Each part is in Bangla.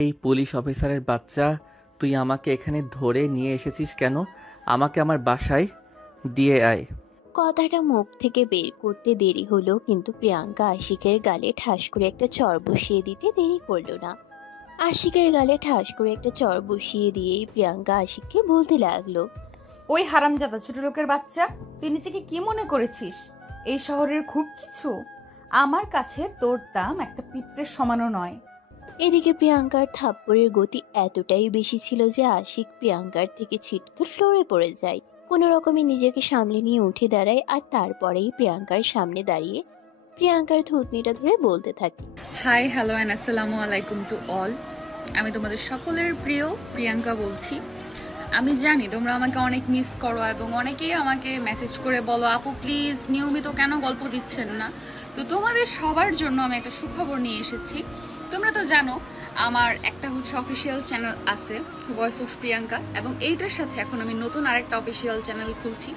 এই পুলিশ অফিসারের বাচ্চা, তুই আমাকে এখানে ধরে নিয়ে এসেছিস কেন? আমাকে আমার বাসায় দিয়ে আয়। কথাটা মুখ থেকে বের করতে দেরি হলো, কিন্তু প্রিয়াঙ্কা আশিকের গালে ঠাস করে একটা চড় বসিয়ে দিতে দেরি করলো না। আশিকের গালে ঠাস করে একটা চড় বসিয়ে দিয়েই প্রিয়াঙ্কা আশিককে বলতে লাগলো, ওই হারামজাদা ছোট লোকের বাচ্চা, তুই নিজেকে কি মনে করেছিস এই শহরের খুব কিছু? আমার কাছে তোর দাম একটা পিঁপড়ের সমানও নয়। এদিকে প্রিয়াঙ্কার থাপ্পড়ের গতি এতটাই বেশি ছিল যে আশিক প্রিয়াঙ্কার থেকে ছিটকে ফ্লোরে পড়ে যায়। কোনো রকমে নিজেকে সামলে নিয়ে উঠে দাঁড়ায়, আর তারপরেই প্রিয়াঙ্কার সামনে দাঁড়িয়ে প্রিয়াঙ্কার থুতনিটা ধরে বলতে থাকে, হাই হ্যালো অ্যান্ড আসসালামু আলাইকুম টু অল। আমি তোমাদের সকলের প্রিয় প্রিয়াঙ্কা বলছি। আমি জানি তোমরা আমাকে অনেক মিস করো এবং অনেকেই আমাকে মেসেজ করে বলো, আপু প্লিজ নিয়মিত কেন গল্প দিচ্ছেন না। তো তোমাদের সবার জন্য আমি একটা সুখবর নিয়ে এসেছি। তোমরা তো জানো আমার একটা হচ্ছে অফিসিয়াল চ্যানেল আছে, ভয়েস অফ প্রিয়াঙ্কা, এবং এইটার সাথে এখন আমি নতুন আরেকটা অফিসিয়াল চ্যানেল খুলছি,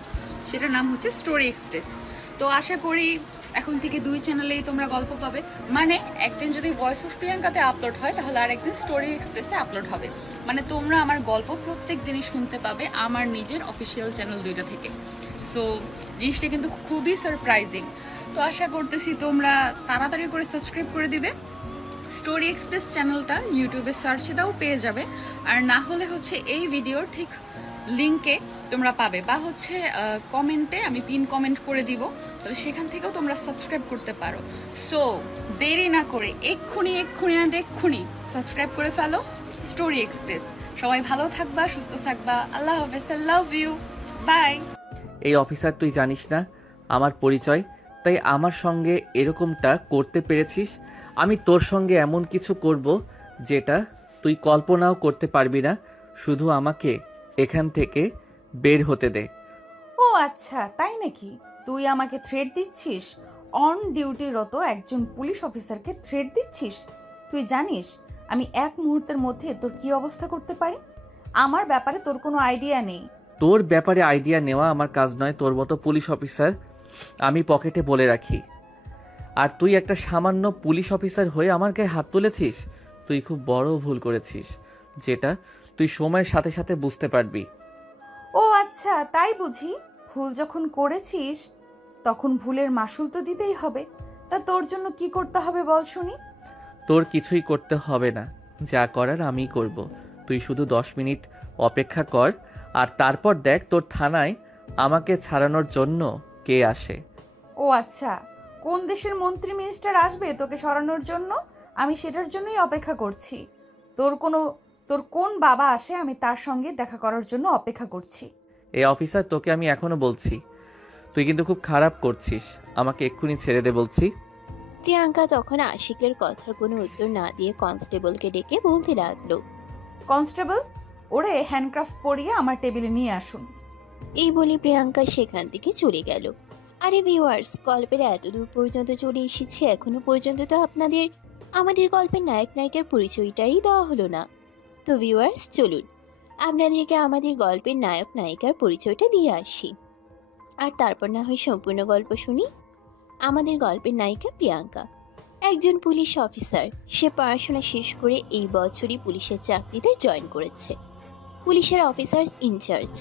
সেটার নাম হচ্ছে স্টোরি এক্সপ্রেস। তো আশা করি এখন থেকে দুই চ্যানেলেই তোমরা গল্প পাবে। মানে একদিন যদি ভয়েস অফ প্রিয়াঙ্কাতে আপলোড হয় তাহলে আর একদিন স্টোরি এক্সপ্রেসে আপলোড হবে। মানে তোমরা আমার গল্প প্রত্যেক দিনই শুনতে পাবে আমার নিজের অফিসিয়াল চ্যানেল দুইটা থেকে। সো জিনিসটা কিন্তু খুবই সারপ্রাইজিং। তো আশা করতেছি তোমরা তাড়াতাড়ি করে সাবস্ক্রাইব করে দিবে। স্টোরি এক্সপ্রেস চ্যানেলটা ইউটিউবে সার্চে দাও, পেয়ে যাবে। আর না হলে হচ্ছে এই ভিডিওর ঠিক লিঙ্কে তোমরা পাবে, বা হচ্ছে কমেন্টে আমি পিন কমেন্ট করে দিব, তাহলে সেখান থেকেও তোমরা সাবস্ক্রাইব করতে পারো। সো দেরি না করে এক্ষুনি সাবস্ক্রাইব করে ফেলো স্টোরি এক্সপ্রেস। সবাই ভালো থাকবা, সুস্থ থাকবা। আল্লাহ হাফেজ, আই লাভ ইউ, বাই। এই অফিসার, তুই জানিস না আমার পরিচয়, তাই আমার সঙ্গে এরকমটা করতে পেরেছিস। আমি তোর সঙ্গে এমন কিছু করব যেটা তুই কল্পনাও করতে পারবি না। শুধু আমাকে এখান থেকে বের হতে দে। ও আচ্ছা, তাই নাকি? তুই আমাকে থ্রেট দিচ্ছিস? অন ডিউটিরত একজন পুলিশ অফিসারকে থ্রেট দিচ্ছিস? তুই জানিস আমি এক মুহূর্তের মধ্যে তোর কি অবস্থা করতে পারি? আমার ব্যাপারে তোর কোনো আইডিয়া নেই। তোর ব্যাপারে আইডিয়া নেওয়া আমার কাজ নয়। তোর মতো পুলিশ অফিসার আমি পকেটে বলে রাখি, আর তুই একটা সামান্য পুলিশ অফিসার হয়ে আমার গায়ে হাত তুলেছিস। তুই খুব বড় ভুল করেছিস, যেটা তুই সময়ের সাথে সাথে বুঝতে পারবি। ও আচ্ছা, তাই বুঝি? ভুল যখন করেছিস তখন ভুলের মাসুল তো দিতেই হবে। তা তোর জন্য কি করতে হবে বল শুনি। তোর কিছুই করতে হবে না, যা করার আমিই করব। তুই শুধু 10 মিনিট অপেক্ষা কর, আর তারপর দেখ তোর থানায় আমাকে ছাড়ানোর জন্য কে আসে। ও আচ্ছা, কোন দেশের মন্ত্রী মিনিস্টার আসবে তোকে সরানোর জন্য? আমি সেটার জন্যই অপেক্ষা করছি। তোর কোনো তোর কোন বাবা আসে আমি তার সঙ্গে দেখা করার জন্য অপেক্ষা করছি। এই অফিসার, তোকে আমি এখনো বলছি, তুই কিন্তু খুব খারাপ করছিস। আমাকে এক্ষুনি ছেড়ে দে বলছি। প্রিয়াঙ্কা তখন আশিকের কথার কোনো উত্তর না দিয়ে কনস্টেবলকে ডেকে বলতে লাগলো, কনস্টেবল, ওরে হ্যান্ডক্রাফট পরিয়ে আমার টেবিলে নিয়ে আসুন। এই বলে প্রিয়াঙ্কা সেখান থেকে চলে গেল। আরে ভিউয়ার্স, গল্পের এত দূর পর্যন্ত চলে এসেছে, এখনো পর্যন্ত তো আপনাদের আমাদের গল্পের নায়ক নায়িকার পরিচয়টাই দেওয়া হলো না। তো ভিউয়ার্স, চলুন আপনাদেরকে আমাদের গল্পের নায়ক নায়িকার পরিচয়টা দিয়ে আসি, আর তারপর না হয় সম্পূর্ণ গল্প শুনি। আমাদের গল্পের নায়িকা প্রিয়াঙ্কা একজন পুলিশ অফিসার। সে পড়াশোনা শেষ করে এই বছরই পুলিশের চাকরিতে জয়েন করেছে, পুলিশের অফিসার ইনচার্জ।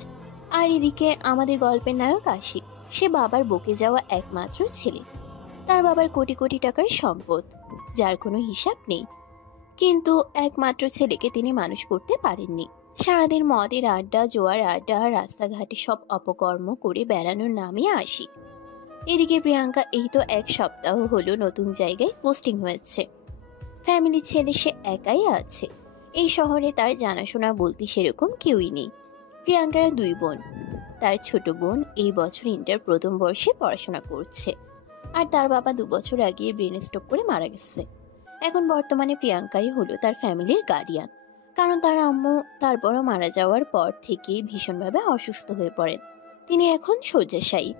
আর এদিকে আমাদের গল্পের নায়ক আশিক, সে বাবার বকে যাওয়া একমাত্র ছেলে। তার বাবার কোটি কোটি টাকার সম্পদ, যার কোনো হিসাব নেই, কিন্তু একমাত্র ছেলেকে তিনি মানুষ করতে পারেননি। সারাদিন মদের আড্ডা, জোয়ার আড্ডা, রাস্তাঘাটে সব অপকর্ম করে বেড়ানোর নামে আশিক। এদিকে প্রিয়াঙ্কা এই তো এক সপ্তাহ হলো নতুন জায়গায় পোস্টিং হয়েছে। ফ্যামিলি ছেড়ে সে একাই আছে। এই শহরে তার জানাশোনা বলতে সেরকম কেউই নেই। প্রিয়াঙ্কার দুই বোন। তার ছোট বোন এই বছর ইন্টার প্রথম বর্ষে পড়াশোনা করছে, আর তার বাবা 2 বছর আগে ব্রেন স্ট্রোক করে মারা গেছে। এখন বর্তমানে প্রিয়াঙ্কাই হলো তার ফ্যামিলির গার্ডিয়ান, কারণ তার আম্মু তারপরও মারা যাওয়ার পর থেকে ভীষণভাবে অসুস্থ হয়ে পড়েন। তিনি এখন শয্যাশায়ী।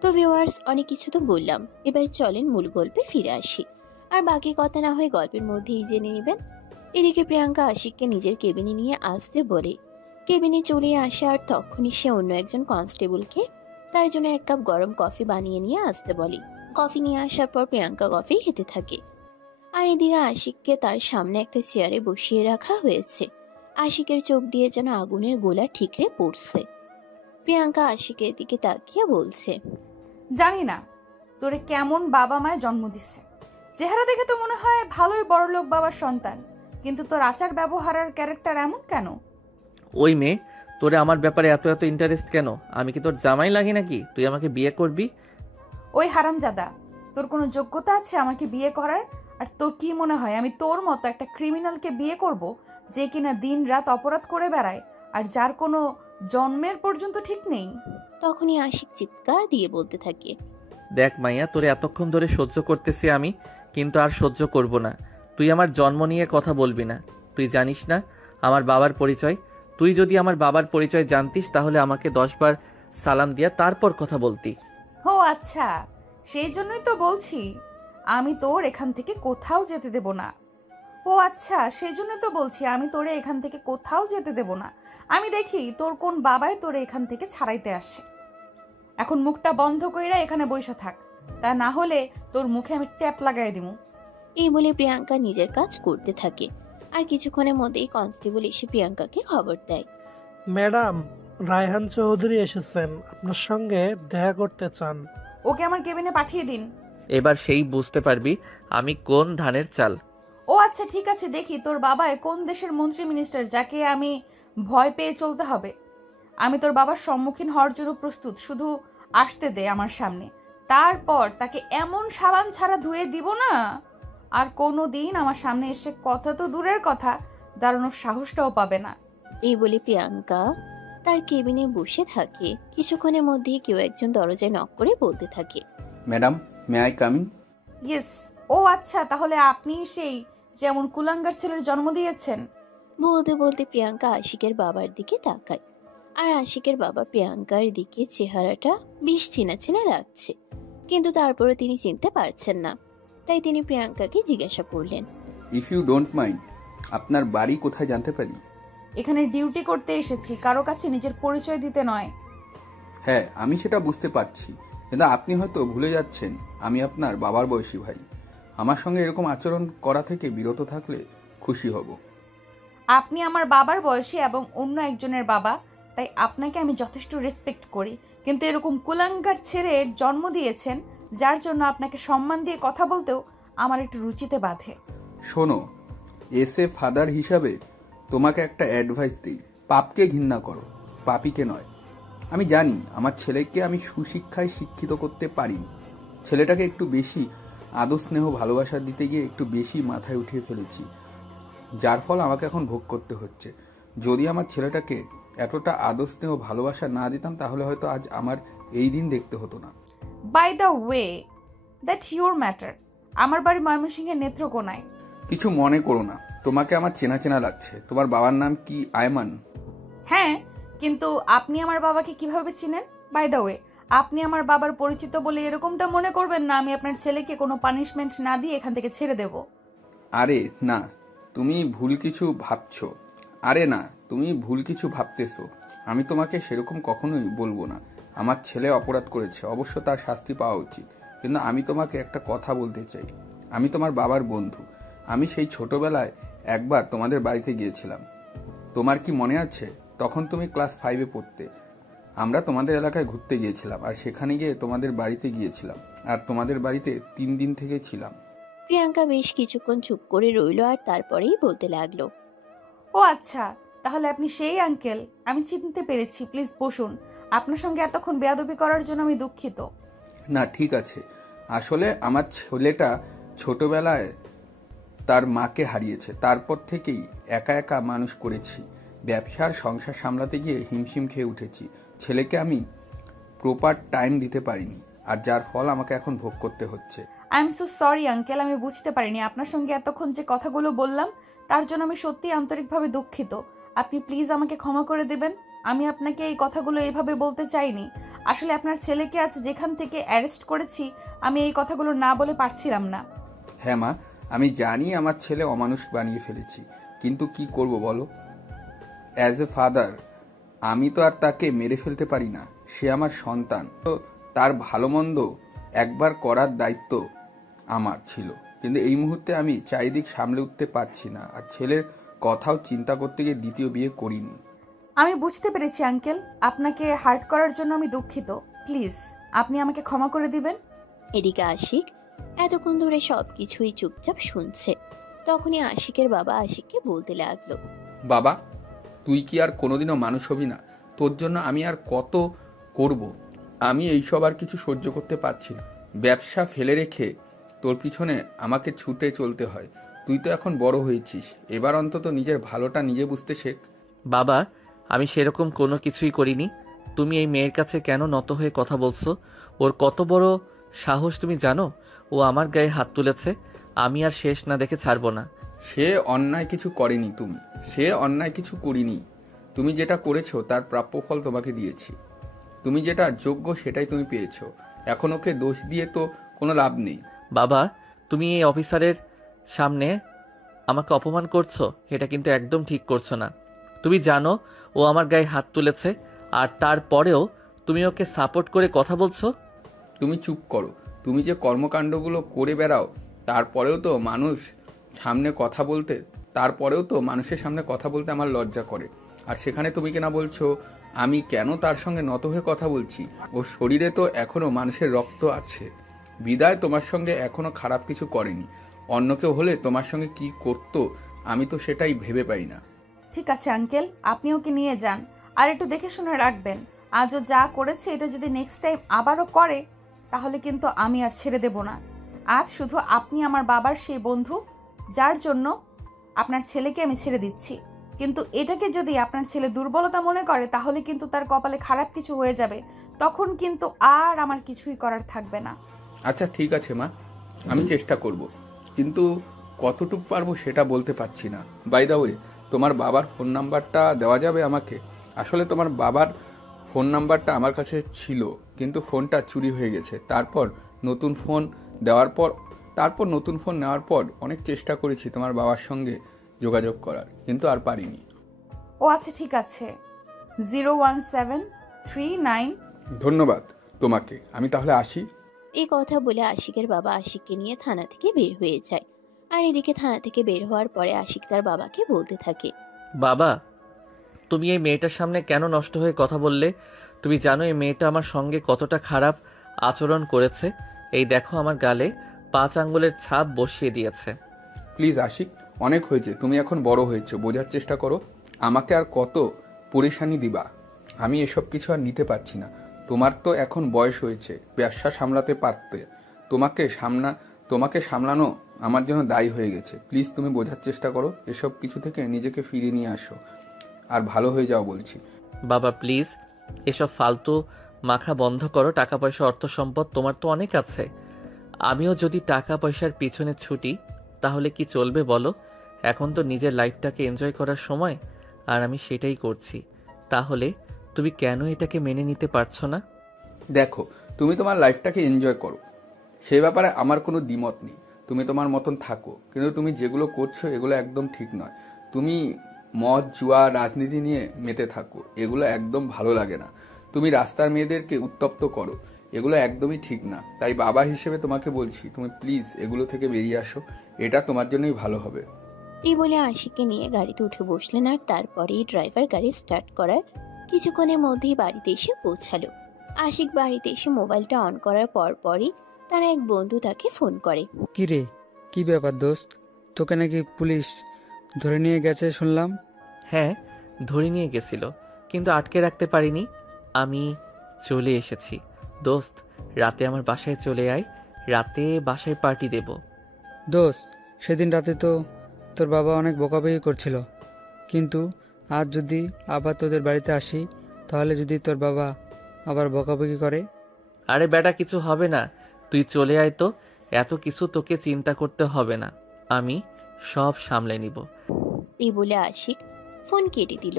তো ভিউয়ার্স, অনেক কিছু তো বললাম, এবার চলেন মূল গল্পে ফিরে আসি, আর বাকি কথা না হয় গল্পের মধ্যেই জেনে নেবেন। এদিকে প্রিয়াঙ্কা আশিককে নিজের কেবিনে নিয়ে আসতে বলে। কেবিনে চলে আসে, আর তখনই সে অন্য একজন কনস্টেবলকে তার জন্য 1 কাপ গরম কফি বানিয়ে নিয়ে আসতে বলে। কফি নিয়ে আসার পর প্রিয়াঙ্কা কফি খেতে থাকে, আর এদিকে আশিককে তার সামনে একটা চেয়ারে বসিয়ে রাখা হয়েছে। আশিকের চোখ দিয়ে যেন আগুনের গোলা ঠিকরে পড়ছে। প্রিয়াঙ্কা আশিকের দিকে তাকিয়ে বলছে, জানি না তোরে কেমন বাবা মায় জন্ম দিচ্ছে। চেহারা দেখে তো মনে হয় ভালোই বড়লোক বাবার সন্তান, কিন্তু তোর আচার ব্যবহার আর ক্যারেক্টার এমন কেন? ওই মেয়ে, তোরে আমার ব্যাপারে এত এত ইন্টারেস্ট কেন? আমি কি তোর জামাই লাগি নাকি তুই আমাকে বিয়ে করবি? ওই হারামজাদা, তোর কোনো যোগ্যতা আছে আমাকে বিয়ে করার? আর তোর কি মনে হয় আমি তোর মতো একটা ক্রিমিনালকে বিয়ে করব, যে কিনা দিন রাত অপরাধ করে বেড়ায় আর যার কোনো জন্মের পর্যন্ত ঠিক নেই? তখনই আশিক চিৎকার দিয়ে বলতে থাকে, দেখ মাইয়া, তোরে এতক্ষণ ধরে সহ্য করতেছি আমি, কিন্তু আর সহ্য করব না। তুই আমার জন্ম নিয়ে কথা বলবি না। তুই জানিস না আমার বাবার পরিচয়। তুই যদি আমার বাবার পরিচয় জানতিস তাহলে আমাকে 10 বার সালাম দিয়া তারপর কথা বলতি। ও আচ্ছা, সেই জন্যই তো বলছি আমি তোর এখান থেকে কোথাও যেতে দেব না। ও আচ্ছা, সেই জন্য তো বলছি আমি তোরে এখান থেকে কোথাও যেতে দেব না। আমি দেখি তোর কোন বাবাই তোরে এখান থেকে ছাড়াইতে আসে। এখন মুখটা বন্ধ কইরা এখানে বইসা থাক, তা না হলে তোর মুখে আমি ট্যাপ লাগাই দিমু। এই বলে প্রিয়াঙ্কা নিজের কাজ করতে থাকে। আর কিছুক্ষণের মধ্যেই কনস্টেবল এসে প্রিয়াঙ্কাকে খবর দেয়। ম্যাডাম, রায়হান চৌধুরী এসেছেন, আপনার সঙ্গে দেখা করতে চান। ওকে আমার কেবিনে পাঠিয়ে দিন। এবার সেই বুঝতে পারবি আমি কোন ধানের চাল। ও আচ্ছা, ঠিক আছে, দেখি তোর বাবায় কোন দেশের মন্ত্রী মিনিস্টার যাকে আমি ভয় পেয়ে চলতে হবে। আমি তোর বাবার সম্মুখীন হওয়ার জন্য প্রস্তুত, শুধু আসতে দে আমার সামনে। তারপর তাকে এমন সাবান ছাড়া ধুয়ে দিব না, আর কোনো দিন আমার সামনে এসে কথা তো দূরের কথা, দাঁড়ানোর সাহসটাও পাবে না। এই বলে প্রিয়াঙ্কা তার কেবিনে বসে থাকে। কিছুক্ষণের মধ্যেই কেউ একজন দরজায় নক করে বলতে থাকে, madam, may I come in? Yes. ও আচ্ছা, তাহলে আপনি সেই যেমন কুলাঙ্গার ছেলের জন্ম দিয়েছেন। বলতে বলতে প্রিয়াঙ্কা আশিকের বাবার দিকে তাকায়। আর আশিকের বাবা প্রিয়াঙ্কার দিকে চেহারাটা বেশ চেনা চেনা লাগছে, কিন্তু তারপরে তিনি চিনতে পারছেন না। তাই তিনি প্রিয়াঙ্কাকে জিজ্ঞাসা করলেন, ইফ ইউ ডোন্ট মাইন্ড, আপনার বাড়ি কোথায় জানতে পারি? এখানে ডিউটি করতে এসেছি, কারো কাছে নিজের পরিচয় দিতে নয়। হ্যাঁ, আমি সেটা বুঝতে পারছি, কিন্তু আপনি হয়তো ভুলে যাচ্ছেন আমি আপনার বাবার বয়সী ভাই। আমার সঙ্গে এরকম আচরণ করা থেকে বিরত থাকলে খুশি হব। আপনি আমার বাবার বয়সী এবং অন্য একজনের বাবা, তাই আপনাকে আমি যথেষ্ট রেসপেক্ট করি, কিন্তু এরকম কুলাঙ্গার ছেলের জন্ম দিয়েছেন যার জন্য আপনাকে সম্মান দিয়ে কথা বলতেও আমার একটু রুচিতে বাধে। শোনো, এস এ ফাদার হিসাবে তোমাকে একটা অ্যাডভাইস দিই, পাপকে ঘৃণা করো, পাপীকে নয়। আমি জানি আমার ছেলেকে আমি সুশিক্ষায় শিক্ষিত করতে পারিনি। ছেলেটাকে একটু বেশি আদর স্নেহ ভালোবাসা দিতে গিয়ে একটু বেশি মাথায় উঠিয়ে ফেলেছি, যার ফল আমাকে এখন ভোগ করতে হচ্ছে। যদি আমার ছেলেটাকে এতটা আদর স্নেহ ভালোবাসা না দিতাম তাহলে হয়তো আজ আমার এই দিন দেখতে হতো না। By the way, that your matter. আমার বাড়ি ময়মনসিংহের নেত্রকোনায়। কিছু মনে করো না, তোমাকে আমার চেনা চেনা লাগছে। তোমার বাবার নাম কি আয়মান? হ্যাঁ, কিন্তু আপনি আমার বাবাকে কিভাবে চিনেন? বাই দ্য ওয়ে, আপনি আমার বাবার পরিচিত বলে এরকমটা মনে করবেন না আমি আপনার ছেলেকে কোনো পানিশমেন্ট না দিয়ে এখান থেকে ছেড়ে দেব। আরে না, তুমি ভুল কিছু ভাবছো। আরে না, তুমি ভুল কিছু ভাবতেছো। আমি তোমাকে সেরকম কখনোই বলবো না। আমার ছেলে অপরাধ করেছে, অবশ্য তার শাস্তি পাওয়া উচিত। কিন্তু আমি তোমাকে একটা কথা বলতে চাই। আমি তোমার বাবার বন্ধু। আমি সেই ছোটবেলায় একবার তোমাদের বাড়িতে গিয়েছিলাম। তোমার কি মনে আছে? তখন তুমি ক্লাস 5-এ পড়তে। আমরা তোমাদের এলাকায় ঘুরতে গিয়েছিলাম, আর সেখানে গিয়ে তোমাদের বাড়িতে গিয়েছিলাম, আর তোমাদের বাড়িতে 3 দিন থেকে ছিলাম। প্রিয়াঙ্কা বেশ কিছুক্ষণ চুপ করে রইল, আর তারপরেই বলতে লাগলো, ও আচ্ছা, তাহলে আপনি সেই আঙ্কেল। আমি চিনতে পেরেছি, প্লিজ বসুন। আপনার সঙ্গে এতক্ষণ বেয়াদবি করার জন্য আমি দুঃখিত। না, ঠিক আছে। আসলে আমার ছেলেটা ছোটবেলায় তার মাকে হারিয়েছে। তারপর থেকেই একা একা মানুষ করেছি। ব্যবসার সংসার সামলাতে গিয়ে হিমশিম খেয়ে উঠেছি। ছেলেকে আমি প্রপার টাইম দিতে পারিনি, আর যার ফল আমাকে এখন ভোগ করতে হচ্ছে। I am so sorry uncle, আমি বুঝতে পারিনি। আপনার সঙ্গে এতক্ষণ যে কথাগুলো বললাম তার জন্য আমি সত্যিই আন্তরিকভাবে দুঃখিত। আপনি প্লিজ আমাকে ক্ষমা করে দেবেন। আমি আপনাকে এই কথাগুলো এইভাবে বলতে চাইনি। আসলে আপনার ছেলেকে আজ যেখান থেকে অ্যারেস্ট করেছি আমি এই কথাগুলো না বলে পারছিলাম না। হ্যাঁ মা, আমি জানি আমার ছেলে অমানুষ বানিয়ে ফেলেছি, কিন্তু কি করব বলো? অ্যাজ এ ফাদার আমি তো আর তাকে মেরে ফেলতে পারি না। সে আমার সন্তান, তো তার ভালো মন্দ একবার করার দায়িত্ব আমার ছিল। কিন্তু এই মুহূর্তে আমি চারিদিক সামলে উঠতে পারছি না, আর ছেলের কথাও চিন্তা করতে গিয়ে দ্বিতীয় বিয়ে করিনি। আমি বুঝতে পেরেছি আঙ্কেল, আপনাকে হার্ট করার জন্য আমি দুঃখিত। প্লিজ আপনি আমাকে ক্ষমা করে দিবেন। এদিকে আশিক এতক্ষণ ধরে সবকিছুই চুপচাপ শুনছে। তখনই আশিকের বাবা আশিককে বলতে লাগলো, বাবা, তুই কি আর কোনোদিনও মানুষ হবি না? তোর জন্য আমি আর কত করব? আমি এইসব আর কিছু সহ্য করতে পারছি না। ব্যবসা ফেলে রেখে তোর পিছনে আমাকে ছুটে চলতে হয়। তুই তো এখন বড় হয়েছিস, এবার অন্তত নিজের ভালোটা নিজে বুঝতে শেখ। বাবা, আমি সেরকম কোনো কিছুই করিনি। তুমি এই মেয়ের কাছে কেন নত হয়ে কথা বলছো? ওর কত বড় সাহস তুমি জানো? ও আমার গায়ে হাত তুলেছে, আমি আর শেষ না দেখে ছাড়বো না। সে অন্যায় কিছু করেনি, সে অন্যায় কিছু করিনি। তুমি যেটা করেছো তার প্রাপ্য ফল তোমাকে দিয়েছি। তুমি যেটা যোগ্য সেটাই তুমি পেয়েছো। এখন ওকে দোষ দিয়ে তো কোনো লাভ নেই। বাবা, তুমি এই অফিসারের সামনে আমাকে অপমান করছো, এটা কিন্তু একদম ঠিক করছো না। তুমি জানো ও আমার গায়ে হাত তুলেছে, আর তারপরেও তুমি ওকে সাপোর্ট করে কথা বলছো। তুমি চুপ করো। তুমি যে কর্মকাণ্ডগুলো করে বেড়াও, তারপরেও তো মানুষের সামনে কথা বলতে আমার লজ্জা করে। আর সেখানে তুমি কেনা বলছো আমি কেন তার সঙ্গে নত হয়ে কথা বলছি? ওর শরীরে তো এখনো মানুষের রক্ত আছে। বিদায় তোমার সঙ্গে এখনো খারাপ কিছু করেনি। অন্য কেউ হলে তোমার সঙ্গে কি করতো আমি তো সেটাই ভেবে পাই না। ঠিক আছে আঙ্কেল, আপনি ওকে নিয়ে যান, আর একটু দেখে শুনে রাখবেন। আজও যা করেছে এটা যদি নেক্সট টাইম আবারও করে, তাহলে কিন্তু আমি আর ছেড়ে দেব না। আজ শুধু আপনি আমার বাবার সেই বন্ধু, যার জন্য আপনার ছেলেকে আমি ছেড়ে দিচ্ছি। কিন্তু এটাকে যদি আপনার ছেলে দুর্বলতা মনে করে, তাহলে কিন্তু তার কপালে খারাপ কিছু হয়ে যাবে। তখন কিন্তু আর আমার কিছুই করার থাকবে না। আচ্ছা ঠিক আছে মা, আমি চেষ্টা করব, কিন্তু কতটুকু পারবো সেটা বলতে পারছি না। বাই দ্য ওয়ে, তোমার বাবার ফোন নাম্বারটা দেওয়া যাবে আমাকে? আসলে তোমার বাবার ফোন নাম্বারটা আমার কাছে ছিল, কিন্তু ফোনটা চুরি হয়ে গেছে। তারপর নতুন ফোন নেওয়ার পর অনেক চেষ্টা করেছি তোমার বাবার সঙ্গে যোগাযোগ করার, কিন্তু আর পারিনি। ও আচ্ছা ঠিক আছে, 01739। ধন্যবাদ তোমাকে, আমি তাহলে আসি। এই কথা বলে আশিকের বাবা আশিককে নিয়ে থানা থেকে বের হয়ে যায়। আর এদিকে থানা থেকে বের হওয়ার পরে আশিক তার বাবাকে বলতে থাকে, বাবা, তুমি এই মেয়েটার সামনে কেন নষ্ট হয়ে কথা বললে? তুমি জানো এই মেয়েটা আমার সঙ্গে কতটা খারাপ আচরণ করেছে। এই দেখো আমার গালে 5 আঙ্গুলের ছাপ বসিয়ে দিয়েছে। প্লিজ আশিক, অনেক হয়েছে। তুমি এখন বড় হয়েছো, বোঝার চেষ্টা করো। আমাকে আর কত পরেশানি দিবা? আমি এসব কিছু আর নিতে পারছি না। তোমার তো এখন বয়স হয়েছে, ব্যবসা সামলাতে পারতে। তোমাকে সামলানো আমার জন্য দায়ী হয়ে গেছে। প্লিজ তুমি বোঝার চেষ্টা করো, এসব কিছু থেকে নিজেকে ফিরিয়ে নিয়ে আসো, আর ভালো হয়ে যাও বলছি। বাবা প্লিজ, এসব ফালতু মাখা বন্ধ করো। টাকা পয়সা অর্থ সম্পদ তোমার তো অনেক আছে। আমিও যদি টাকা পয়সার পিছনে ছুটি তাহলে কি চলবে বলো? এখন তো নিজের লাইফটাকে এনজয় করার সময়, আর আমি সেটাই করছি। তাহলে তুমি কেন এটাকে মেনে নিতে পারছো না? দেখো, তুমি তোমার লাইফটাকে এনজয় করো, সে ব্যাপারে আমার কোনো দ্বিমত নেই। তুমি তোমার মতন থাকো, কিন্তু তুমি যেগুলো করছো এগুলো একদম ঠিক নয়। তুমি মদ, জুয়া, রাজনীতি নিয়ে মেতে থাকো, এগুলো একদম ভালো লাগে না। তুমি রাস্তার মেয়েদেরকে উত্তপ্ত করো, এগুলো একদমই ঠিক না। তাই বাবা হিসেবে তোমাকে বলছি, তুমি প্লিজ এগুলো থেকে বেরিয়ে আসো, এটা তোমার জন্যই ভালো হবে। এই বলে আশিককে নিয়ে গাড়িতে উঠে বসলেন। আর তারপরেই ড্রাইভার গাড়ি স্টার্ট করার কিছুক্ষণের মধ্যেই বাড়িতে এসে পৌঁছালো। আশিক বাড়িতে এসে মোবাইলটা অন করার পরপরই তার এক বন্ধু তাকে ফোন করে। কি রে, কি ব্যাপার দোস্ত? তোকে নাকি পুলিশ ধরে নিয়ে গেছে শুনলাম। হ্যাঁ, ধরে নিয়ে গেছিল, কিন্তু আটকে রাখতে পারিনি। আমি চলে এসেছি। দোস্ত, রাতে আমার বাসায় চলে আয়, রাতে বাসায় পার্টি দেব। দোস্ত, সেদিন রাতে তো তোর বাবা অনেক বকাবকি করছিল, কিন্তু আজ যদি আবার তোদের বাড়িতে আসি, তাহলে যদি তোর বাবা আবার বকাবকি করে? আরে বেটা, কিছু হবে না, তুই চলে আয় তো। এত কিছু তোকে চিন্তা করতে হবে না, আমি সব সামলে নিব। এই বলে আশিক ফোন কেটে দিল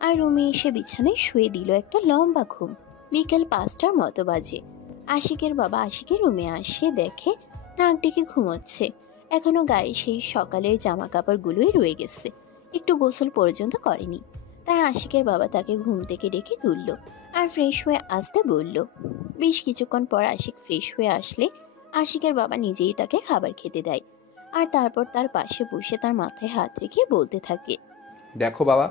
আর রুমে এসে বিছানায় শুয়ে দিল একটা লম্বা ঘুম। বিকেল 5টার মতো বাজে। আশিকের বাবা আশিকের রুমে আসে, দেখে নাক ডেকে ঘুমোচ্ছে। এখনো গায়ে সেই সকালের জামা কাপড়গুলোই রয়ে গেছে, একটু গোসল পর্যন্ত করেনি। তাই আশিকের বাবা তাকে ঘুম থেকে ডেকে তুলল আর ফ্রেশ হয়ে আসতে বলল। বেশ কিছুক্ষণ পর আশিক ফ্রেশ হয়ে আসলে আশিকের বাবা নিজেই তাকে খাবার খেতে দেয়। আর তারপর তার পাশে বসে তার মাথায় হাত রেখে বলতে থাকে, দেখো বাবা,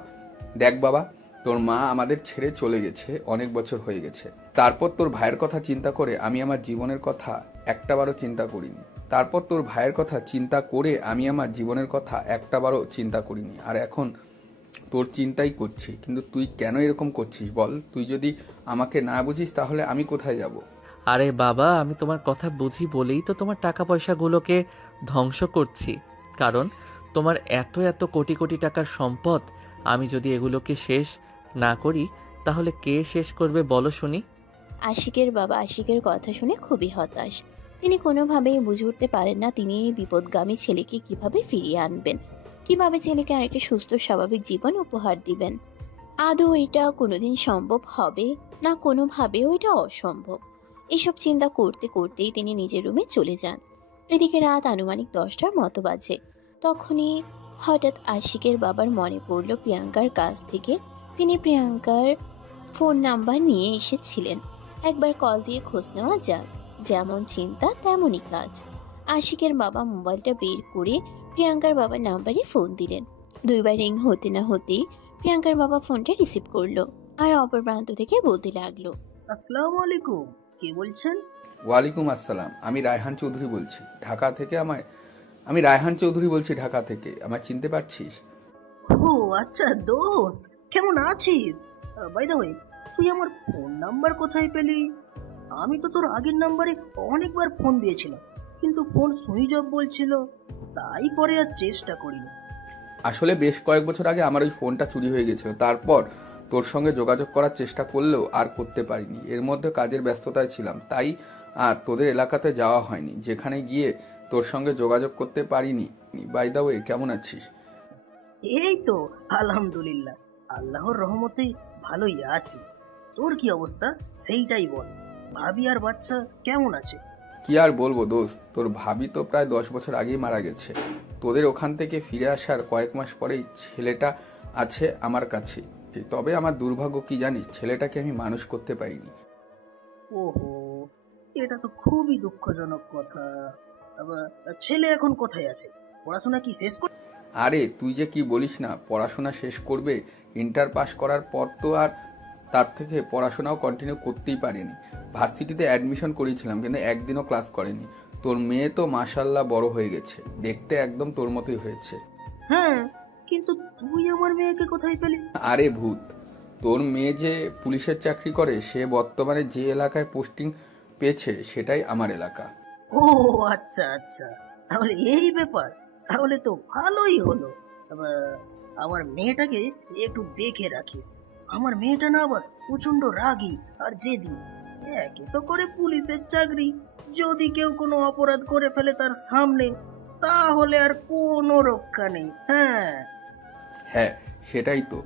দেখ বাবা, তোর মা আমাদের ছেড়ে চলে গেছে, অনেক বছর হয়ে গেছে। তারপর তোর ভাইয়ের কথা চিন্তা করে আমি আমার জীবনের কথা একটাবারও চিন্তা করিনি। তারপর তোর ভাইয়ের কথা চিন্তা করে আমি আমার জীবনের কথা একটাবারও চিন্তা করিনি। আর এখন তোর চিন্তাই করছি। কিন্তু তুই কেন এরকম করছিস বল? তুই যদি আমাকে না বুঝিস তাহলে আমি কোথায় যাব? আরে বাবা, আমি তোমার কথা বুঝি বলেই তো তোমার টাকা পয়সাগুলোকে ধ্বংস করছি। কারণ তোমার এত এত কোটি কোটি টাকার সম্পদ, আমি যদি এগুলোকে শেষ না করি তাহলে কে শেষ করবে বলো শুনি? আশিকের বাবা আশিকের কথা শুনে খুবই হতাশ। তিনি কোনোভাবেই বুঝে উঠতে পারেন না তিনি এই বিপদগামী ছেলেকে কিভাবে ফিরিয়ে আনবেন, কিভাবে ছেলেকে আরেকটা সুস্থ স্বাভাবিক জীবন উপহার দিবেন। আদৌ এটা কোনোদিন সম্ভব হবে না, কোনোভাবেও এটা অসম্ভব। এসব চিন্তা করতে করতেই তিনি নিজের রুমে চলে যান। এদিকে রাত আনুমানিক 10টার মতো বাজে। তখনই হঠাৎ আশিকের বাবার মনে পড়ল প্রিয়াঙ্কার কাছ থেকে তিনি প্রিয়াঙ্কার ফোন নাম্বার নিয়ে এসেছিলেন। একবার কল দিয়ে খোঁজ নেওয়া যাক। যেমন চিন্তা তেমনই কাজ। আশিকের বাবা মোবাইলটা বের করে প্রিয়াঙ্কার বাবার নাম্বারে ফোন দিলেন। দুইবার রিং হতে না হতেই প্রিয়াঙ্কার বাবা ফোনটা রিসিভ করলো আর অপর প্রান্ত থেকে বলতে লাগলো, আসসালামু আলাইকুম, কে বলছেন? ওয়ালাইকুম আসসালাম, আমি রায়হান চৌধুরী বলছি ঢাকা থেকে। আমি রায়হান চৌধুরী বলছি ঢাকা থেকে। আমায় চিনতে পারছিস? ও আচ্ছা দোস্ত, কেমন আছিস? বাই দ্য ওয়ে, তুই আমার ফোন নাম্বার কোথায় পেলি? আমি তো তোর আগের নাম্বারে অনেকবার ফোন দিয়েছিলাম, কিন্তু ফোন সুইচ অফ বলছিল, তাই পরে আর চেষ্টা করিনি। আসলে বেশ কয়েক বছর আগে আমার ওই ফোনটা চুরি হয়ে গেছিল। তারপর তোর সঙ্গে যোগাযোগ করার চেষ্টা করলেও আর করতে পারিনি। এর মধ্যে কাজের ব্যস্ততায় ছিলাম, তাই আর তোদের এলাকাতে যাওয়া হয়নি। যেখানে গিয়ে তোর সঙ্গে যোগাযোগ করতে পারিনি। বাই দ্য ওয়ে, কেমন আছিস? এই তো আলহামদুলিল্লাহ, আল্লাহর রহমতে ভালোই আছি। তোর কি অবস্থা সেইটাই বল। ভাবি আর বাচ্চা কেমন আছে? কি আর বলবো দোস্ত, তোর ভাবি তো প্রায় 10 বছর আগেই মারা গেছে। তোদের ওখান থেকে ফিরে আসার কয়েক মাস পরেই ছেলেটা আছে আমার কাছে। তবে আমার দুর্ভাগ্য কি জানিস, ছেলেটাকে আমি মানুষ করতে পারিনি। ওহো, এটা তো খুবই দুঃখজনক কথা। আবার ছেলে এখন কোথায় আছে? পড়াশোনা কি শেষ করে? আরে তুই যে কি বলিস না, পড়াশোনা শেষ করবে ইন্টার পাস করার পর তো আর তার থেকে পড়াশোনাও কন্টিনিউ করতেই পারেনি। ভার্সিটিতে অ্যাডমিশন করেছিলাম, কিন্তু একদিনও ক্লাস করেনি। তোর মেয়ে তো মাশাল্লাহ বড় হয়ে গেছে, দেখতে একদম তোর মতোই হয়েছে। হ্যাঁ, কিন্তু তুই আমার মেয়েকে কোথায় পেলি? আরে ভূত, তোর মেয়ে যে পুলিশের চাকরি করে, সে বর্তমানে যে এলাকায় পোস্টিং পেয়েছে সেটাই আমার এলাকা। ও আচ্ছা আচ্ছা, তাহলে এই ব্যাপার। তাহলে তো ভালোই হলো। আমার মেয়েটাকে একটু দেখে রাখিস। আমার মেয়েটা না আবার প্রচন্ড রাগী আর জেদি। একে তো করে পুলিশের চাকরি, যদি কেউ কোনো অপরাধ করে ফেলে তার সামনে, তাহলে আর কোনো রক্ষা নেই। হ্যাঁ হ্যাঁ, সেটাই তো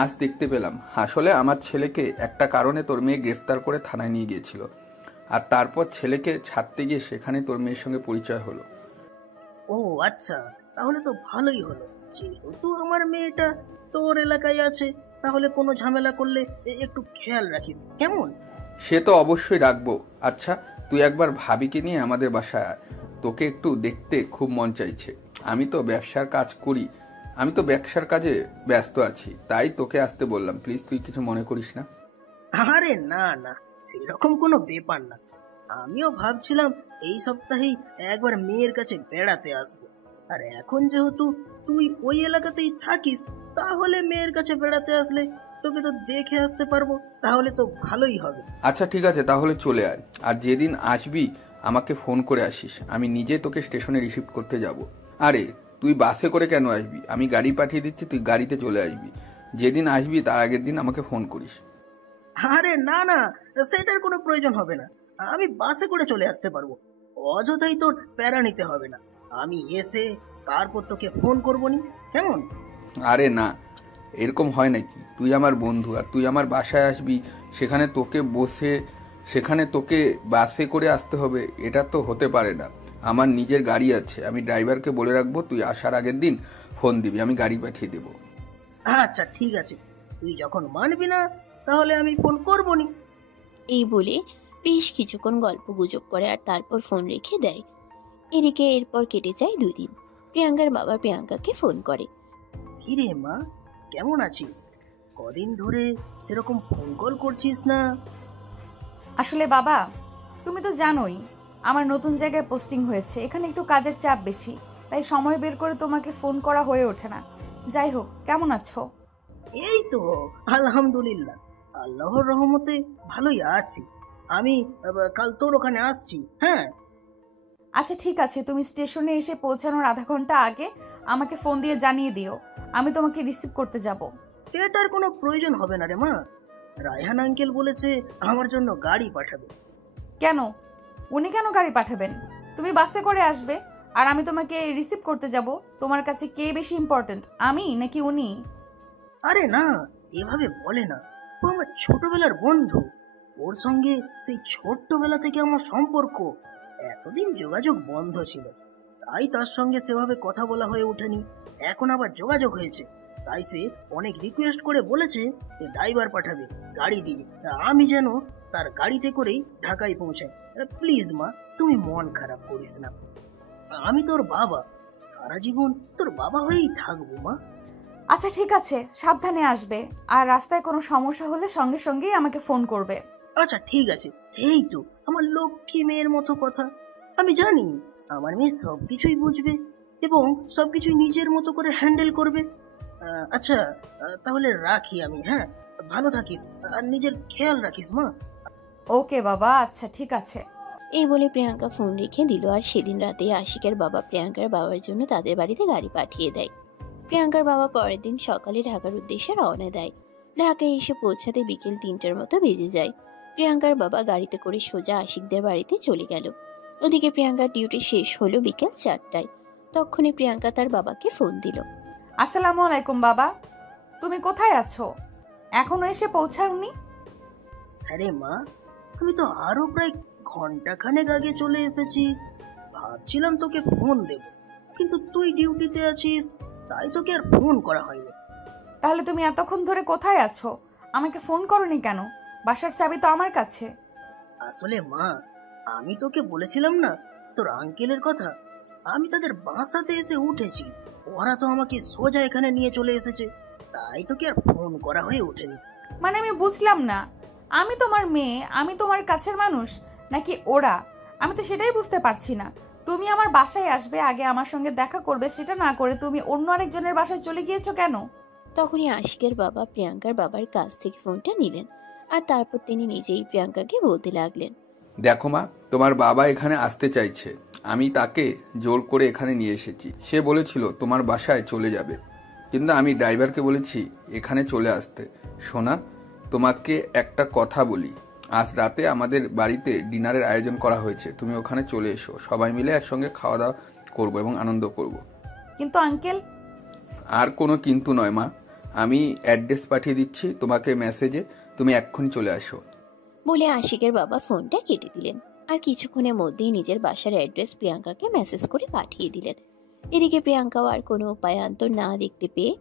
আজ দেখতে পেলাম। আসলে আমার ছেলেকে একটা কারণে তোর মেয়ে গ্রেফতার করে থানায় নিয়ে গিয়েছিল, আর তারপর ছেলেকে ছাড়তে গিয়ে সেখানে তোর মেয়ের সঙ্গে পরিচয় হলো। ও আচ্ছা, তাহলে তো ভালোই হলো। যেহেতু আমার মেয়েটা তোর এলাকায় আছে, তাহলে কোনো ঝামেলা করলে একটু খেয়াল রাখিস, কেমন? সে তো অবশ্যই রাখবো। আচ্ছা, তুই একবার ভাবিকে নিয়ে আমাদের বাসায় আয়, তোকে একটু দেখতে খুব মন চাইছে। আমি তো ব্যবসার কাজে ব্যস্ত আছি, তাই তোকে আসতে বললাম। প্লিজ তুই কিছু মনে করিস না। আরে না না, সেরকম কোনো ব্যাপার না। আমিও ভাবছিলাম এই সপ্তাহেই একবার মেয়ের কাছে বেড়াতে আসবো। আর এখন যেহেতু তুই ওই এলাকাতেই থাকিস, তাহলে মেয়ের কাছে বেড়াতে আসলে তোকে তো দেখে আসতে পারবো, তাহলে তো ভালোই হবে। আচ্ছা ঠিক আছে, তাহলে চলে আয়। আর যেদিন আসবি আমাকে ফোন করে আসিস, আমি নিজে তোকে স্টেশনে রিসিভ করতে যাব। আরে তুই বাসে করে কেন আসবি? আমি গাড়ি পাঠিয়ে দিচ্ছি, তুই গাড়িতে চলে আসবি। যেদিন আসবি তার আগের দিন আমাকে ফোন করিস। আরে না না, সেটার কোনো প্রয়োজন হবে না। আমি বাসে করে চলে আসতে পারবো, অযথাই তোর প্যারা নিতে হবে না। আমি এসে তারপর তোকে ফোন করবো নি, কেমন? আরে না, এরকম হয় নাকি? তুই আমার বন্ধু আর তুই আমার বাসায় আসবি, সেখানে তোকে বাসে করে আসতে হবে, এটা তো হতে পারে না। আমার নিজের গাড়ি আছে, আমি ড্রাইভারকে বলে রাখবো তুই আসার আগের দিন ফোন দিবি, আমি গাড়ি পাঠিয়ে দেবো। আচ্ছা ঠিক আছে, তুই যখন মানবি না তাহলে আমি ফোন করবো নি। এই বলে বেশ কিছুক্ষণ গল্প গুজব করে আর তারপর ফোন রেখে দেয়। এদিকে এরপর কেটে যায় 2 দিন। প্রিয়াঙ্কার বাবা প্রিয়াঙ্কাকে ফোন করে। কিরে মা, কেমন আছিস? কদিন ধরে সেরকম ফোন কল করছিস না। আসলে বাবা, তুমি তো জানোই আমার নতুন জায়গায় পোস্টিং হয়েছে, এখানে একটু কাজের চাপ বেশি, তাই সময় বের করে তোমাকে ফোন করা হয়ে ওঠে না। যাই হোক, কেমন আছো? এই তো আলহামদুলিল্লাহ, আল্লাহর রহমতে ভালোই আছি। আমি কাল তোর ওখানে আসছি। হ্যাঁ আচ্ছা ঠিক আছে, তুমি স্টেশনে এসে পৌঁছানোর আধা ঘন্টা আগে আমাকে ফোন দিয়ে জানিয়ে দিও, আমি তোমাকে রিসিভ করতে যাব। সেটার কোনো প্রয়োজন হবে না রে মা। রায়হান আঙ্কেল বলেছে আমার জন্য গাড়ি পাঠাবে। কেন? উনি কেন গাড়ি পাঠাবেন? তুমি বাসে করে আসবে আর আমি তোমাকে রিসিভ করতে যাব। তোমার কাছে কে বেশি ইম্পর্ট্যান্ট, আমি নাকি উনি? আরে না, এভাবে বলে না। ও আমার ছোটবেলার বন্ধু, ওর সঙ্গে সেই ছোট্টবেলা থেকে আমার সম্পর্ক। এতদিন যোগাযোগ বন্ধ ছিল, তাই তার সঙ্গে সেভাবে কথা বলা হয়ে ওঠেনি। এখন আবার যোগাযোগ হয়েছে, তাই সে অনেক রিকোয়েস্ট করে বলেছে সে ড্রাইভার পাঠাবে গাড়ি দিয়ে, আমি যেন তার গাড়িতে করেই ঢাকায় পৌঁছাই। প্লিজ মা, তুমি মন খারাপ করিস না। আমি তোর বাবা, সারা জীবন তোর বাবা হয়েই থাকবো মা। আচ্ছা ঠিক আছে, সাবধানে আসবে, আর রাস্তায় কোনো সমস্যা হলে সঙ্গে সঙ্গেই আমাকে ফোন করবে। আচ্ছা ঠিক আছে। এই তো আমার লক্ষ্মী মেয়ের মতো কথা। আমি জানি আমার মেয়ে সবকিছুই বুঝবে এবং সবকিছুই নিজের মতো করে হ্যান্ডেল করবে। আচ্ছা তাহলে রাখি আমি। হ্যাঁ, ভালো থাকিস আর নিজের খেয়াল রাখিস মা। ওকে বাবা, আচ্ছা ঠিক আছে। এই বলে প্রিয়াঙ্কা ফোন রেখে দিল। আর সেদিন রাতেই আশিকের বাবা প্রিয়াঙ্কার বাবার জন্য তাদের বাড়িতে গাড়ি পাঠিয়ে দেয়। প্রিয়াঙ্কার বাবা পরের দিন সকালে ঢাকার উদ্দেশ্যে রওনা দেয়। ঢাকায় এসে পৌঁছাতে বিকেল 3টার মতো বেজে যায়। প্রিয়াঙ্কার বাবা গাড়িতে করে সোজা আশিকদের বাড়িতে চলে গেল। ওদিকে প্রিয়াঙ্কার ডিউটি শেষ হলো বিকেল 4টায়। তখনই প্রিয়াঙ্কা তার বাবাকে ফোন দিল। আসসালামু আলাইকুম বাবা, তুমি কোথায় আছো? এখনো এসে পৌঁছাওনি? আরে মা, আমি তো আরো প্রায় ঘন্টাখানেক আগে চলে এসেছি। ভাবছিলাম তোকে ফোন দেব, কিন্তু তুই ডিউটিতে আছিস, তাই তোকে আর ফোন করা হয়নি। তাহলে তুমি এতক্ষণ ধরে কোথায় আছো? আমাকে ফোন করনি কেন? বাসার চাবি তো আমার কাছে। আসলে মা, আমি তোকে বলেছিলাম না তোর আঙ্কেলের কথা, আমি তাদের বাসাতে এসে উঠেছি। ওরা তো আমাকে সোজা এখানে নিয়ে চলে এসেছে, তাই তোকে আর ফোন করা হয়ে ওঠেনি। মানে আমি বুঝলাম না, আমি তোমার মেয়ে, আমি তোমার কাছের মানুষ, নাকি ওরা? আমি তো সেটাই বুঝতে পারছি না। তুমি আমার বাসায় আসবে, আগে আমার সঙ্গে দেখা করবে, সেটা না করে তুমি অন্য আরেকজনের বাসায় চলে গিয়েছো কেন? তখনই আশিকের বাবা প্রিয়াঙ্কার বাবার কাছ থেকে ফোনটা নিলেন। আর তারপর তিনি নিজেই প্রিয়াঙ্কাকে বলতে লাগলেন, দেখো মা, তোমার বাবা এখানে আসতে চাইছে, আমি তাকে জোর করে এখানে নিয়ে এসেছি। সে বলেছিল তোমার বাসায় চলে যাবে, কিন্তু আমি ড্রাইভারকে বলেছি এখানে চলে আসতে। সোনা, তোমাকে একটা কথা বলি, আজ রাতে আমাদের বাড়িতে ডিনারের আয়োজন করা হয়েছে, তুমি ওখানে চলে এসো, সবাই মিলে একসঙ্গে খাওয়া দাওয়া করবো এবং আনন্দ করব। কিন্তু আঙ্কেল। আর কোনো কিন্তু নয় মা, আমি অ্যাড্রেস পাঠিয়ে দিচ্ছি তোমাকে মেসেজে, তুমি এক্ষুনি চলে আসো। বলে আশিকের বাবা ফোনটা কেটে দিলেন। আর কিছুক্ষণের মধ্যেই নিজের বাসার অ্যাড্রেস প্রিয়াঙ্কাকে মেসেজ করে পাঠিয়ে দিলেন। এদিকে প্রিয়াঙ্কাও আর কোনো উপায়ান্তর না দেখতে পেয়ে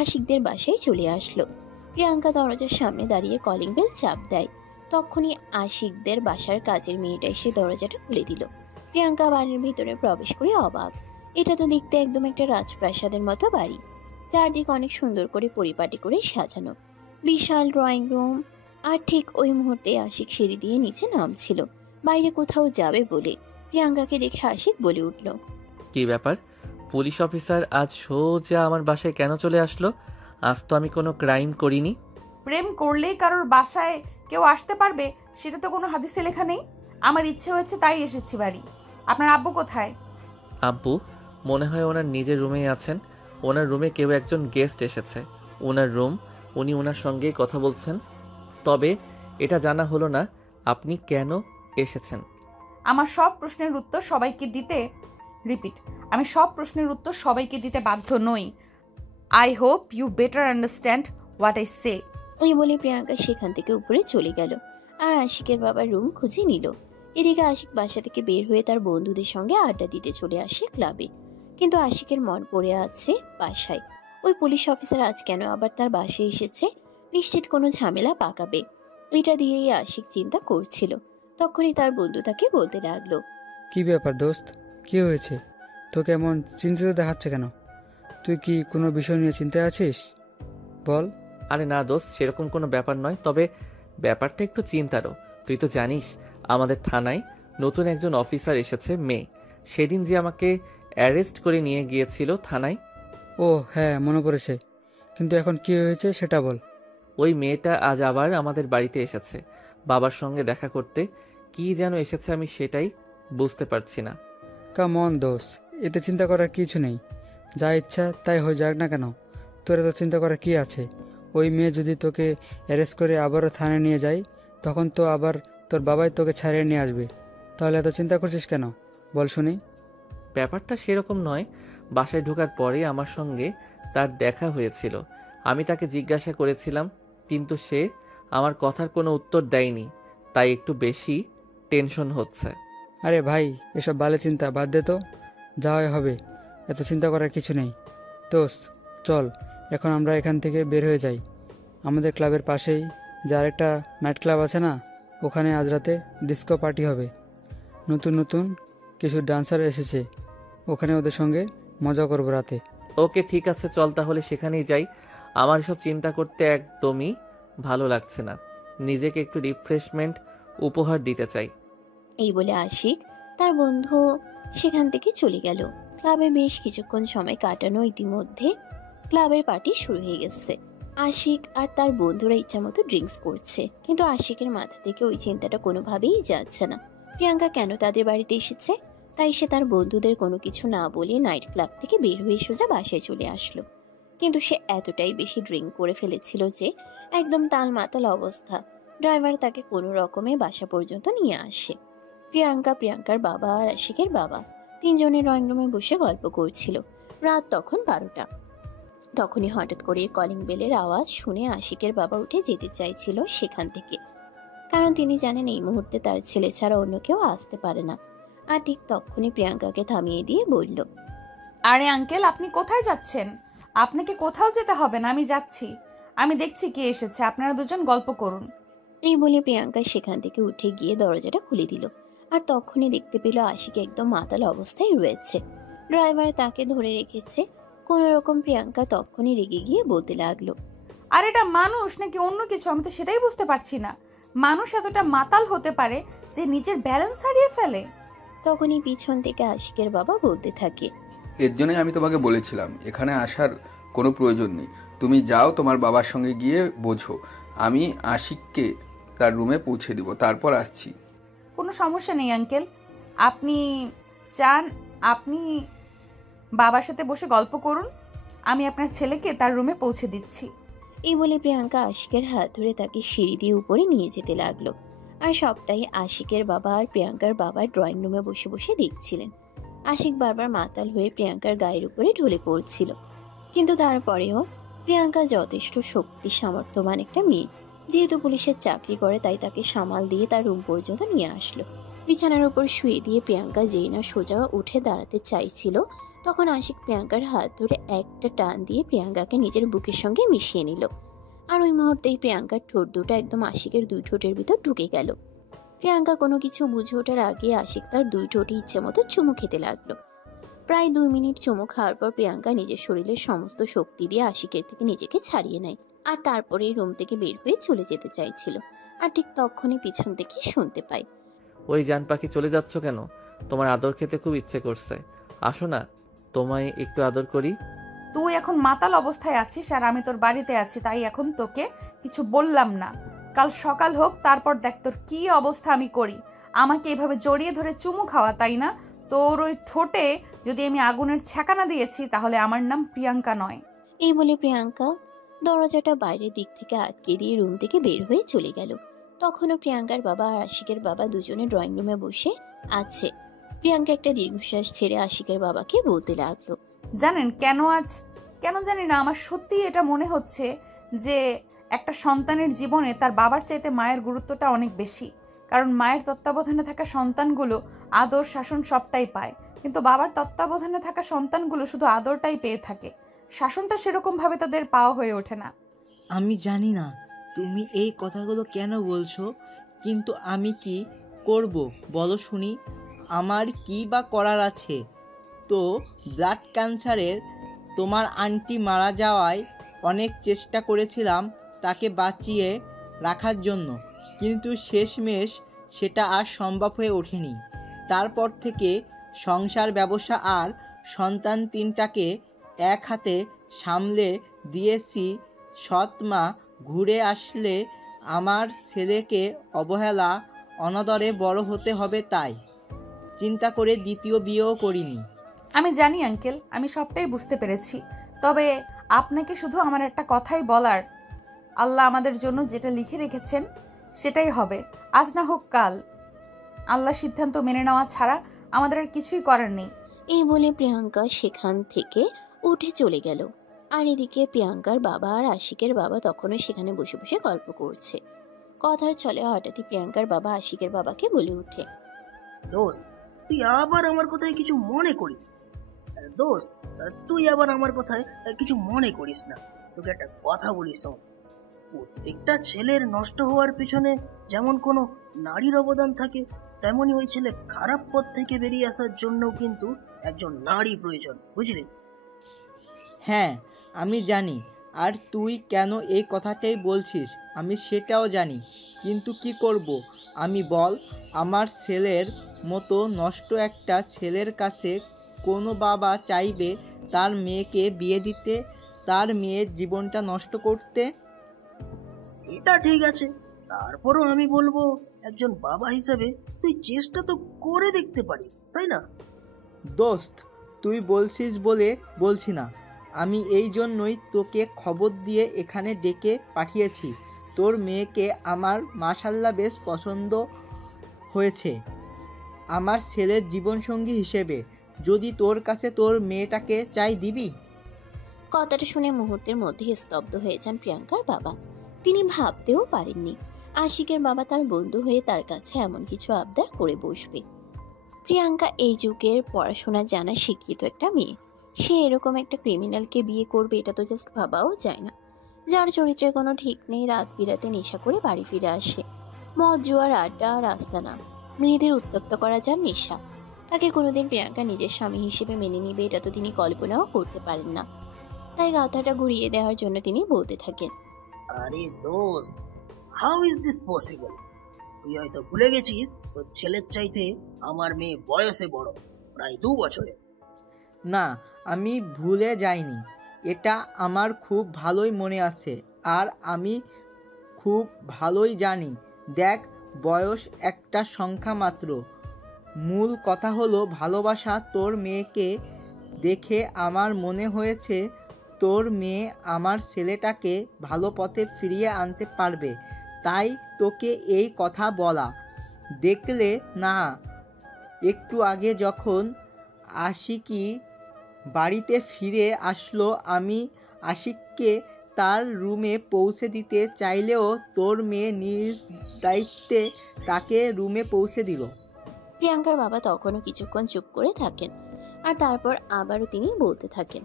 আশিকদের বাসায় চলে আসলো। প্রিয়াঙ্কা দরজার সামনে দাঁড়িয়ে কলিং বেল চাপ দেয়। তখনই আশিকদের বাসার কাজের মেয়েটা এসে দরজাটা খুলে দিল। প্রিয়াঙ্কা বাড়ির ভিতরে প্রবেশ করে অবাক। এটা তো দেখতে একদম একটা রাজপ্রাসাদের মতো বাড়ি। চারদিক অনেক সুন্দর করে পরিপাটি করে সাজানো, বিশাল ড্রয়িং রুম। আর ঠিক ওই মুহূর্তে আশিক সিঁড়ি দিয়ে নিচে নামছিল বাইরে কোথাও যাবে বলে। প্রিয়াঙ্কাকে দেখে আশিক বলে উঠল, কি ব্যাপার? পুলিশ অফিসার আজ সোজা আমার বাসায় কেন চলে আসলো? আজ তো আমি কোনো ক্রাইম করিনি। প্রেম করলেই কারোর বাসায় কেউ আসতে পারবে, সেটা তো কোনো হাদিসে লেখা নেই। আমার ইচ্ছে হয়েছে তাই এসেছি বাড়ি। আপনার আব্বু কোথায়? আব্বু মনে হয় ওনার নিজের রুমেই আছেন। ওনার রুমে কেউ একজন গেস্ট এসেছে, ওনার রুম, উনি ওনার সঙ্গেই কথা বলছেন। তবে এটা জানা হলো না আপনি কেন এসেছেন। আমার সব প্রশ্নের উত্তর সবাইকে দিতে আমি সব প্রশ্নের উত্তর সবাইকে দিতে বাধ্য নই। I hope you better understand what I say. ওই বলে প্রিয়াঙ্কা সেখান থেকে উপরে চলে গেল আর আশিকের বাবার রুম খুঁজে নিল। এদিকে আশিক বাসা থেকে বের হয়ে তার বন্ধুদের সঙ্গে আড্ডা দিতে চলে আসে ক্লাবে। কিন্তু আশিকের মন পড়ে আছে বাসায়। ওই পুলিশ অফিসার আজ কেন আবার তার বাসায় এসেছে? নিশ্চিত কোনো ঝামেলা পাকাবে, এটা দিয়েই আশিক চিন্তা করছিল। তখনই তার বন্ধু তাকে বলতে লাগলো, কি ব্যাপার দোস্ত, কি হয়েছে? তোকে এমন চিন্তিত দেখাচ্ছে কেন? তুই কি কোনো বিষয় নিয়ে চিন্তায় আছিস? বল। আরে না দোস্ত, সেরকম কোনো ব্যাপার নয়, তবে ব্যাপারটা একটু চিন্তারও। তুই তো জানিস আমাদের থানায় নতুন একজন অফিসার এসেছে, মেয়ে। সেদিন যে আমাকে অ্যারেস্ট করে নিয়ে গিয়েছিল থানায়। ও হ্যাঁ, মনে পড়েছে। কিন্তু এখন কি হয়েছে সেটা বল। ওই মেয়েটা আজ আবার আমাদের বাড়িতে এসেছে বাবার সঙ্গে দেখা করতে। কি যেন এসেছে, আমি সেটাই বুঝতে পারছি না। কাম অন দোস্ত, এতে চিন্তা করার কিছু নেই। যা ইচ্ছা তাই হয়ে যাক না কেন, তোর এত চিন্তা করার কি আছে? ওই মেয়ে যদি তোকে অ্যারেস্ট করে আবারও থানায় নিয়ে যায়, তখন তো আবার তোর বাবাই তোকে ছাড়িয়ে নিয়ে আসবে। তাহলে এত চিন্তা করছিস কেন বল শুনি। ব্যাপারটা সেরকম নয়। বাসায় ঢোকার পরে আমার সঙ্গে তার দেখা হয়েছিল। আমি তাকে জিজ্ঞাসা করেছিলাম, কিন্তু সে আমার কথার কোনো উত্তর দেয়নি। তাই একটু বেশি টেনশন হচ্ছে। আরে ভাই, এসব বালে চিন্তা বাদ দে তো, যা হয় হবে। এত চিন্তা করার কিছু নেই। দোস্ত চল, এখন আমরা এখান থেকে বের হয়ে যাই। আমাদের ক্লাবের পাশেই যে আরেকটা নাইট ক্লাব আছে না, ওখানে আজ রাতে ডিস্কো পার্টি হবে। নতুন নতুন কিছু ডান্সার এসেছে, ওখানে ওদের সঙ্গে মজা করবো রাতে। ওকে ঠিক আছে, চল তাহলে সেখানেই যাই। আমার সব চিন্তা করতে একদমই ভালো লাগছে না। নিজেকে একটু রিফ্রেশমেন্ট উপহার দিতে চাই। এই বলে আশিক তার বন্ধু সেখান থেকে চলে গেল। ক্লাবে বেশ কিছুক্ষণ সময় কাটানো ইতিমধ্যে ক্লাবের পার্টি শুরু হয়ে গেছে। আশিক আর তার বন্ধুরা ইচ্ছামতো ড্রিঙ্কস করছে, কিন্তু আশিকের মাথা থেকে ওই চিন্তাটা কোনোভাবেই যাচ্ছে না প্রিয়াঙ্কা কেন তাদের বাড়িতে এসেছে। তাই সে তার বন্ধুদের কোনো কিছু না বলে নাইট ক্লাব থেকে বের হয়ে সোজা বাসায় চলে আসলো। কিন্তু সে এতটাই বেশি ড্রিঙ্ক করে ফেলেছিল যে একদম তাল মাতাল অবস্থা। ড্রাইভার তাকে কোনো রকমে বাসা পর্যন্ত নিয়ে আসে। প্রিয়াঙ্কার বাবা আর আশিকের বাবা তিনজনের ড্রয়িং রুমে বসে গল্প করছিল। রাত তখন 12টা। তখনই হঠাৎ করে কলিং বেলের আওয়াজ শুনে আশিকের বাবা উঠে যেতে চাইছিল সেখান থেকে, কারণ তিনি জানেন এই মুহূর্তে তার ছেলে ছাড়া অন্য কেউ আসতে পারে না। আর ঠিক তখনই প্রিয়াঙ্কাকে থামিয়ে দিয়ে বলল, আরে আঙ্কেল, আপনি কোথায় যাচ্ছেন? আপনাকে কোথাও যেতে হবে না, আমি যাচ্ছি। আমি দেখছি কে এসেছে, আপনারা দুজন গল্প করুন। এই বলে প্রিয়াঙ্কা সেখান থেকে উঠে গিয়ে দরজাটা খুলে দিল। আর তখনই দেখতে পেল আশিক একদম মাতাল অবস্থায় রয়েছে। ড্রাইভার তাকে ধরে রেখেছে। কোন রকম প্রিয়াঙ্কা তখনই রেগে গিয়ে বলতে লাগলো, আর এটা মানুষ নাকি অন্য কিছু, আমি তো সেটাই বুঝতে পারছি না। মানুষ এতটা মাতাল হতে পারে যে নিজের ব্যালেন্স হারিয়ে ফেলে? তখনই পিছন থেকে আশিকের বাবা বলতে থাকে, এর জন্যই আমি তোমাকে বলেছিলাম এখানে আসার কোনো প্রয়োজন নেই। তুমি যাও তোমার বাবার সঙ্গে গিয়ে বোঝো। আমি আশিককে তার রুমে পৌঁছে দিব, তারপর আসছি। কোনো সমস্যা নেই আঙ্কেল, আপনি চান আপনি বাবার সাথে বসে গল্প করুন, আমি আপনার ছেলেকে তার রুমে পৌঁছে দিচ্ছি। এই বলে প্রিয়াঙ্কা আশিকের হাত ধরে তাকে সিঁড়ি দিয়ে উপরে নিয়ে যেতে লাগলো। আর সবটাই আশিকের বাবা আর প্রিয়াঙ্কার বাবা ড্রয়িং রুমে বসে বসে দেখছিলেন। আশিক বারবার মাতাল হয়ে প্রিয়াঙ্কার গায়ের উপরে ঢলে পড়ছিল, কিন্তু তারপরেও প্রিয়াঙ্কা যথেষ্ট শক্তি সামর্থ্যবান একটা মেয়ে। যেহেতু পুলিশের চাকরি করে তাই তাকে সামাল দিয়ে তার রুম পর্যন্ত নিয়ে আসলো। বিছানার উপর শুয়ে দিয়ে প্রিয়াঙ্কা যেই না সোজা উঠে দাঁড়াতে চাইছিল, তখন আশিক প্রিয়াঙ্কার হাত ধরে একটা টান দিয়ে প্রিয়াঙ্কাকে নিজের বুকের সঙ্গে মিশিয়ে নিল। আর ওই মুহূর্তেই প্রিয়াঙ্কার ঠোঁট দুটো একদম আশিকের দুই ঠোঁটের ভিতর ঢুকে গেল। প্রিয়াঙ্কা কোনো কিছু বুঝে ওঠার আগে আশিক তার দুই ঠোঁটে ইচ্ছে মতো চুমু খেতে লাগলো। প্রায় 2 মিনিট চুমু খাওয়ার পর প্রিয়াঙ্কা নিজের শরীরের সমস্ত শক্তি দিয়ে আশিকের থেকে নিজেকে ছাড়িয়ে নেয়। আর তারপরে রুম থেকে বের হয়ে চলে যেতে চাইছিল। আর ঠিক তখনই পিছন থেকে শুনতে পাই, ওই জান পাখি, চলে যাচ্ছ কেন? তোমার আদর খেতে খুব ইচ্ছে করছে, আসো না, তোমায় একটু আদর করি। তুই এখন মাতাল অবস্থায় আছিস আর আমি তোর বাড়িতে আছি, তাই এখন তোকে কিছু বললাম না। কাল সকাল হোক, তারপর দেখ তোর কি অবস্থা আমি করি। আমাকে এভাবে জড়িয়ে ধরে চুমু খাওয়া, তাই না? তোর ওই ঠোঁটে যদি আমি আগুনের ছ্যাঁকানা দিয়েছি তাহলে আমার নাম প্রিয়াঙ্কা নয়। এই বলে প্রিয়াঙ্কা দরজাটা বাইরের দিক থেকে আটকে দিয়ে রুম থেকে বের হয়ে চলে গেল। তখনও প্রিয়াঙ্কার বাবা আর আশিকের বাবা দুজনে ড্রয়িং রুমে বসে আছে। প্রিয়াঙ্কা একটা দীর্ঘশ্বাস ছেড়ে আশিকের বাবাকে বলতে লাগলো, জানেন কেন জানি না, আমার সত্যিই এটা মনে হচ্ছে যে একটা সন্তানের জীবনে তার বাবার চাইতে মায়ের গুরুত্বটা অনেক বেশি। কারণ মায়ের তত্ত্বাবধানে থাকা সন্তানগুলো আদর শাসন সবটাই পায়, কিন্তু বাবার তত্ত্বাবধানে থাকা সন্তানগুলো শুধু আদরটাই পেয়ে থাকে, শাসনটা সেরকমভাবে তাদের পাওয়া হয়ে ওঠে না। আমি জানি না তুমি এই কথাগুলো কেন বলছো, কিন্তু আমি কি করব বলো শুনি? আমার কি বা করার আছে? তো ব্লাড ক্যান্সারের তোমার আন্টি মারা যাওয়ায় অনেক চেষ্টা করেছিলাম তাকে বাঁচিয়ে রাখার জন্য, কিন্তু শেষমেশ সেটা আর সম্ভব হয়ে ওঠেনি। তারপর থেকে সংসার, ব্যবসা আর সন্তান তিনটাকে এক হাতে সামলে দিয়েছি। সৎ মা ঘুরে আসলে আমার ছেলেকে অবহেলা অনাদরে বড় হতে হবে, তাই চিন্তা করে দ্বিতীয় বিয়েও করিনি। আমি জানি আঙ্কেল, আমি সবটাই বুঝতে পেরেছি। তবে আপনাকে শুধু আমার একটা কথাই বলার, আল্লাহ আমাদের জন্য যেটা লিখে রেখেছেন সেটাই হবে, আজ না হোক কাল। আল্লাহ সিদ্ধান্ত মেনে নেওয়া ছাড়া আমাদের আর কিছুই করার নেই। এই বলে প্রিয়াঙ্কা সেখান থেকে উঠে চলে গেল। আর এদিকে প্রিয়াঙ্কার বাবা আর আশিকের বাবা তখনও সেখানে বসে বসে গল্প করছে। কথার চলে হঠাৎই প্রিয়াঙ্কার বাবা আশিকের বাবাকে বলে ওঠে, দোস্ত তুই আবার আমার কথায় কিছু মনে করিস দোস্ত তুই আবার আমার কথায় কিছু মনে করিস না। তোকে একটা কথা বলি শোন, প্রত্যেকটা ছেলের নষ্ট হওয়ার পিছনে যেমন কোনো নারীর অবদান থাকে, তেমনি ওই ছেলে খারাপ পথ থেকে বেরিয়ে আসার জন্যও কিন্তু একজন নারী প্রয়োজন, বুঝলি? হ্যাঁ, আমি জানি। আর তুই কেন এই কথাটাই বলছিস আমি সেটাও জানি, কিন্তু কি করব আমি বল? আমার ছেলের মতো নষ্ট একটা ছেলের কাছে কোনো বাবা চাইবে তার মেয়েকে বিয়ে দিতে, তার মেয়ের জীবনটা নষ্ট করতে? সেটা ঠিক আছে, তারপরও আমি বলবো একজন বাবা হিসেবে তুই চেষ্টা তো করে দেখতে পারিস, তাই না? দোস্ত তুই বলছিস বলে বলছি না, আমি এই জন্যই তোকে খবর দিয়ে এখানে ডেকে পাঠিয়েছি। তোর মেয়েকে আমার মাশাল্লাহ বেশ পছন্দ হয়েছে আমার ছেলের জীবনসঙ্গী হিসেবে। যদি তোর কাছে তোর মেয়েটাকে চাই দিবি? কথাটা শুনে মুহূর্তের মধ্যে স্তব্ধ হয়ে যান প্রিয়াঙ্কার বাবা। তিনি ভাবতেও পারেননি আশিকের বাবা তার বন্ধু হয়ে তার কাছে এমন কিছু আবদার করে বসবে। প্রিয়াঙ্কা এই যুগের পড়াশোনা জানা শিক্ষিত একটা মেয়ে, সে এরকম একটা ক্রিমিনালকে বিয়ে করবে এটা তো জাস্ট ভাবাও যায় না, যার চরিত্রে কোনো ঠিক নেই। রাত বিরাতে নেশা করে বাড়ি ফিরে আসে, মদ জুয়ার আড্ডা আর আস্তানা, মেয়েদের উত্তপ্ত করা যার নেশা। তাকে কোনোদিন প্রিয়াঙ্কা নিজের স্বামী হিসেবে মেনে নিবে এটা তো তিনি কল্পনাও করতে পারেন না। তাই কথাটা ঘুরিয়ে দেওয়ার জন্য তিনি বলতে থাকেন, আরে দোস্ত, হাউ ইজ দিস পসিবল? তুই হয়তো ভুলে গেছিস তোর ছেলের চাইতে আমার মেয়ে বয়সে বড়, প্রায় 2 বছরে। না, আমি ভুলে যাইনি, এটা আমার খুব ভালোই মনে আছে। আর আমি খুব ভালোই জানি, দেখ বয়স একটা সংখ্যা মাত্র, মূল কথা হলো ভালোবাসা। তোর মেয়েকে দেখে আমার মনে হয়েছে তোর মেয়ে আমার ছেলেটাকে ভালো পথে ফিরিয়ে আনতে পারবে, তাই তোকে এই কথা বলা। দেখলে না, একটু আগে যখন আশিকি বাড়িতে ফিরে আসলো, আমি আশিককে তার রুমে পৌঁছে দিতে চাইলেও তোর মেয়ে নিজ দায়িত্বে তাকে রুমে পৌঁছে দিল। প্রিয়াঙ্কার বাবা তখনও কিছুক্ষণ চুপ করে থাকেন, আর তারপর আবারও তিনি বলতে থাকেন,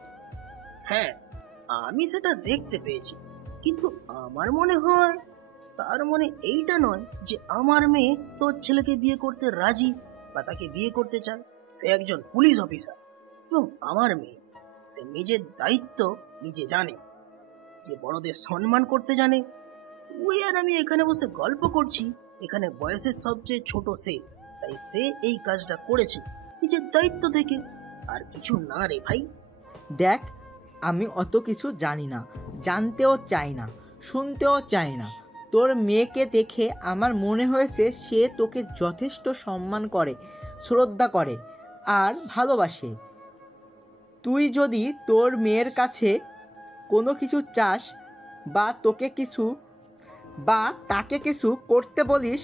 হ্যাঁ আমি সেটা দেখতে পেয়েছি, কিন্তু আমার মনে হয় তার মনে এইটা নয় যে আমার মেয়ে তোর ছেলেকে বিয়ে করতে রাজি বা তাকে বিয়ে করতে চায়। সে একজন পুলিশ অফিসার এবং আমার মেয়ে, সে নিজের দায়িত্ব নিজে জানে, যে বড়দের সম্মান করতে জানে। ওই আর আমি এখানে বসে গল্প করছি, এখানে বয়সের সবচেয়ে ছোট সে, তাই সে এই কাজটা করেছে নিজের দায়িত্ব থেকে, আর কিছু না রে ভাই। দেখ, আমি অত কিছু জানি না, জানতেও চাই না, শুনতেও চাই না। তোর মেয়েকে দেখে আমার মনে হয়েছে সে তোকে যথেষ্ট সম্মান করে, শ্রদ্ধা করে আর ভালোবাসে। তুই যদি তোর মেয়ের কাছে কোনো কিছু চাস বা তাকে কিছু করতে বলিস,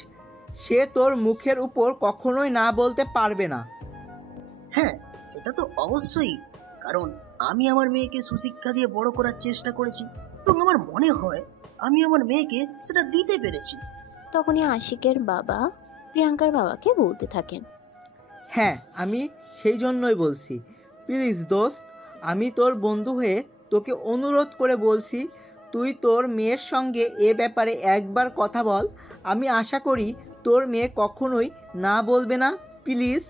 সে তোর মুখের উপর কখনোই না বলতে পারবে না। হ্যাঁ সেটা তো অবশ্যই, কারণ আমি আমার মেয়েকে সুশিক্ষা দিয়ে বড় করার চেষ্টা করেছি এবং আমার মনে হয় আমি আমার মেয়েকে সেটা দিতে পেরেছি। তখনই আশিকের বাবা প্রিয়াঙ্কার বাবাকে বলতে থাকেন, হ্যাঁ আমি সেই জন্যই বলছি, প্লিজ দোস্ত, আমি তোর বন্ধু হয়ে তোকে অনুরোধ করে বলছি, তুই তোর মেয়ের সঙ্গে এ ব্যাপারে একবার কথা বল। আমি আশা করি তোর মেয়ে কখনোই না বলবে না। প্লিজ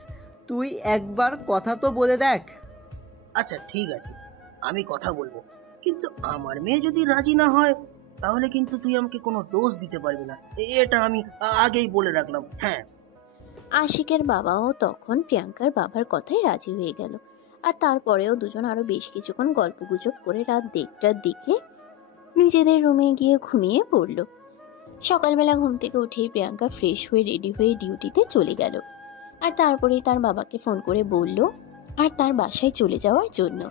তুই একবার কথা তো বলে দেখ। আচ্ছা ঠিক আছে, আমি কথা বলবো, কিন্তু আমার মেয়ে যদি রাজি না হয় তাহলে কিন্তু তুই আমাকে কোনো দোষ দিতে পারবি না, এটা আমি আগেই বলে রাখলাম। হ্যাঁ। আশিকের বাবাও তখন প্রিয়াঙ্কার বাবার কথায় রাজি হয়ে গেল। আর তারপরেও দুজন আরো বেশ কিছুক্ষণ গল্পগুজব করে রাত 1টার দিকে নিজেদের রুমে গিয়ে ঘুমিয়ে পড়ল। সকালবেলা ঘুম থেকে উঠেই প্রিয়াঙ্কা ফ্রেশ হয়ে রেডি হয়ে ডিউটিতে চলে গেল। আর তারপরেই তার বাবাকে ফোন করে বলল আর তার বাসায় চলে যাওয়ার জন্য।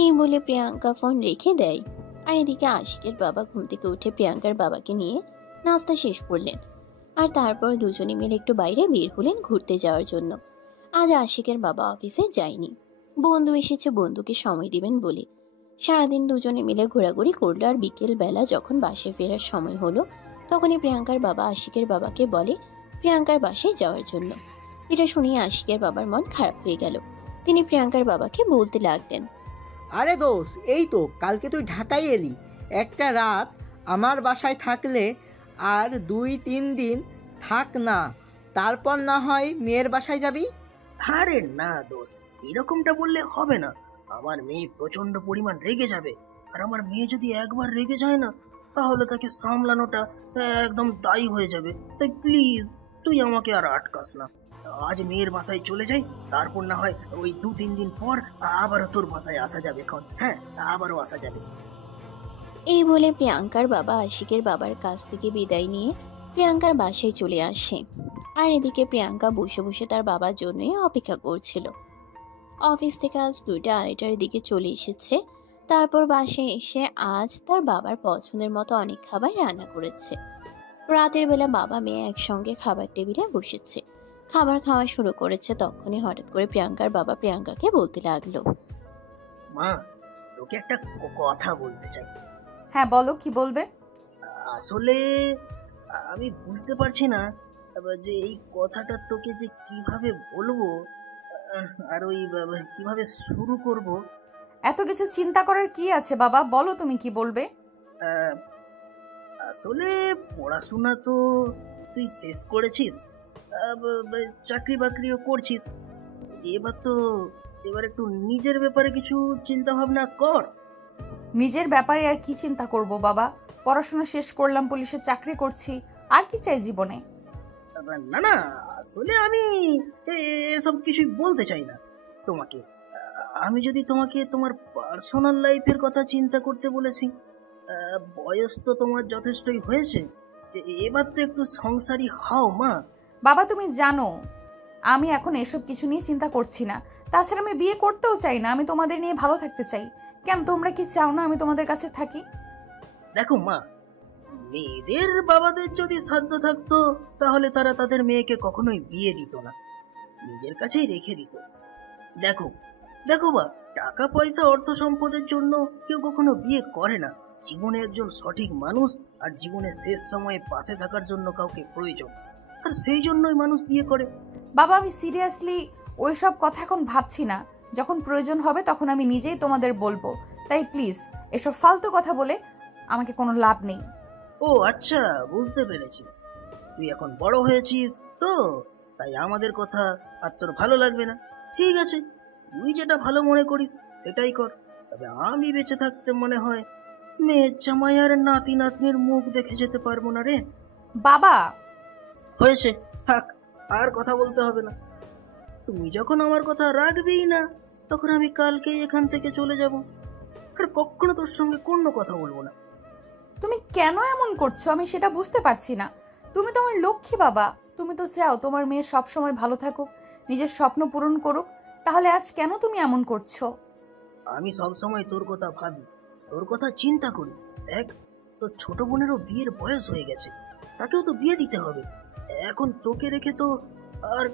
এই বলে প্রিয়াঙ্কা ফোন রেখে দেয়। আর এদিকে আশিকের বাবা ঘুম থেকে উঠে প্রিয়াঙ্কার বাবাকে নিয়ে নাস্তা শেষ করলেন। আর তারপর দুজনে মিলে একটু বাইরে বের হলেন ঘুরতে যাওয়ার জন্য। আজ আশিকের বাবা অফিসে যায়নি, বন্ধু এসেছে বন্ধুকে সময় দিবেন বলে। সারাদিন দুজনে মিলে ঘোরাঘুরি করলো। আর বিকেল বেলা যখন বাসায় ফেরার সময় হলো তখনই প্রিয়াঙ্কার বাবা আশিকের বাবাকে বলে প্রিয়াঙ্কার বাসায় যাওয়ার জন্য। এটা শুনিয়ে আশিকের বাবার মন খারাপ হয়ে গেল। তিনি প্রিয়াঙ্কার বাবাকে বলতে লাগলেন, আরে দোষ, এই তো কালকে তুই ঢাকায় এলি, একটা রাত আমার বাসায় থাকলে আর 2-3 দিন থাক না, তারপর না হয় মেয়ের বাসায় যাবি। আরে না দোস্ত, এরকমটা বললে হবে না। আমার মেয়ে প্রচন্ড পরিমাণ রেগে যাবে, আর আমার মেয়ে যদি একবার রেগে যায় না তাহলে তাকে সামলানোটা একদম দায়ী হয়ে যাবে। তাই প্লিজ তুই আমাকে আর আটকাস না। আজ মেয়ের বাসায় চলে যাই, তারপর না হয় ওই 2-3 দিন পর আবারও তোর বাসায় আসা যাবে। এখন হ্যাঁ, আবারও আসা যাবে। এই বলে প্রিয়াঙ্কার বাবা আশিকের বাবার কাছ থেকে বিদায় নিয়ে প্রিয়াঙ্কার বাসায় চলে আসে। আর এদিকে প্রিয়াঙ্কা বসে বসে তার বাবার জন্যই অপেক্ষা করছিল। অফিস থেকে আজ 2টা-2:30টার দিকে চলে এসেছে। তারপর বাসায় এসে আজ তার বাবার পছন্দের মতো অনেক খাবার রান্না করেছে। রাতের বেলা বাবা মেয়ে একসঙ্গে খাবার টেবিলে বসেছে, খাবার খাওয়া শুরু করেছে। তখনই হঠাৎ করে প্রিয়াঙ্কার বাবা প্রিয়াঙ্কাকে বলতে লাগলো, মা, তোকে একটা কথা বলতে চাই। হ্যাঁ বলো, কি বলবে? আসলে আমি বুঝতে পারছি না যে এই কথাটা তোকে যে কিভাবে বলবো, আর ওই কিভাবে শুরু করব। এত কিছু চিন্তা করার কি আছে বাবা, বলো তুমি কি বলবে। আসলে পড়াশোনা তো তুই শেষ করেছিস, চাকরি বাকরিও করছিস, এবার একটু নিজের ব্যাপারে কিছু চিন্তা ভাবনা কর। নিজের ব্যাপারে আর কি চিন্তা করব বাবা, পড়াশোনা শেষ করলাম, পুলিশের চাকরি করছি, আর কি চাই জীবনে? না না, আসলে আমি এসব কিছুই বলতে চাই না তোমাকে। আমি যদি তোমাকে তোমার পার্সোনাল লাইফের কথা চিন্তা করতে বলেছি, বয়স তো তোমার যথেষ্টই হয়েছে, এবার তো একটু সংসারী হও মা। বাবা তুমি জানো আমি এখন এসব কিছু নিয়ে চিন্তা করছি না। তাছাড়া আমি বিয়ে করতেও চাই না, আমি তোমাদের নিয়ে ভালো থাকতে চাই। কেন তোমরা কি চাও না আমি তোমাদের কাছে থাকি? দেখো মা, মেয়েদের বাবাদের যদি সাধ্য থাকতো তাহলে তারা তাদের মেয়েকে কখনোই বিয়ে দিত না, নিজের কাছেই রেখে দিত। দেখো দেখো বা, টাকা পয়সা অর্থ সম্পদের জন্য কেউ কখনো বিয়ে করে না। জীবনে একজন সঠিক মানুষ আর জীবনের শেষ সময়ে পাশে থাকার জন্য কাউকে প্রয়োজন, আর সেই জন্যই মানুষ বিয়ে করে। বাবা আমি সিরিয়াসলি ওইসব কথা এখন ভাবছি না, যখন প্রয়োজন হবে তখন আমি নিজেই তোমাদের বলবো। তাই প্লিজ এসব ফালতু কথা বলে আমাকে কোনো লাভ নেই। ও আচ্ছা, বুঝতে পেরেছি, তুই এখন বড় হয়েছিস তো, তাই আমাদের কথা আর তোর ভালো লাগবে না। ঠিক আছে, তুই যেটা ভালো মনে করিস সেটাই কর। তবে আমি বেঁচে থাকতে মনে হয় মেয়ের জামাই আর নাতি নাতনির মুখ দেখে যেতে পারবো না রে। বাবা হয়েছে, থাক, আর কথা বলতে হবে না। তুমি যখন আমার কথা রাখবেই না তখন আমি কালকেই এখান থেকে চলে যাব, আর কখনো তোর সঙ্গে কোনো কথা বলবো না। তুমি কেন এমন করছো আমি সেটা বুঝতে পারছি না। তুমি তো আমার লক্ষ্মী বাবা, তুমি তো চাও তোমার মেয়ে সব সময় ভালো থাকুক, নিজের স্বপ্ন পূরণ করুক, তাহলে আজ কেন তুমি এমন করছো? আমি সব সময় তোর কথা ভাবি, তোর কথা চিন্তা করি। দেখ, তোর ছোট বোনেরও বিয়ের বয়স হয়ে গেছে, তাকেও তো বিয়ে দিতে হবে। এখন তোকে রেখে তো আর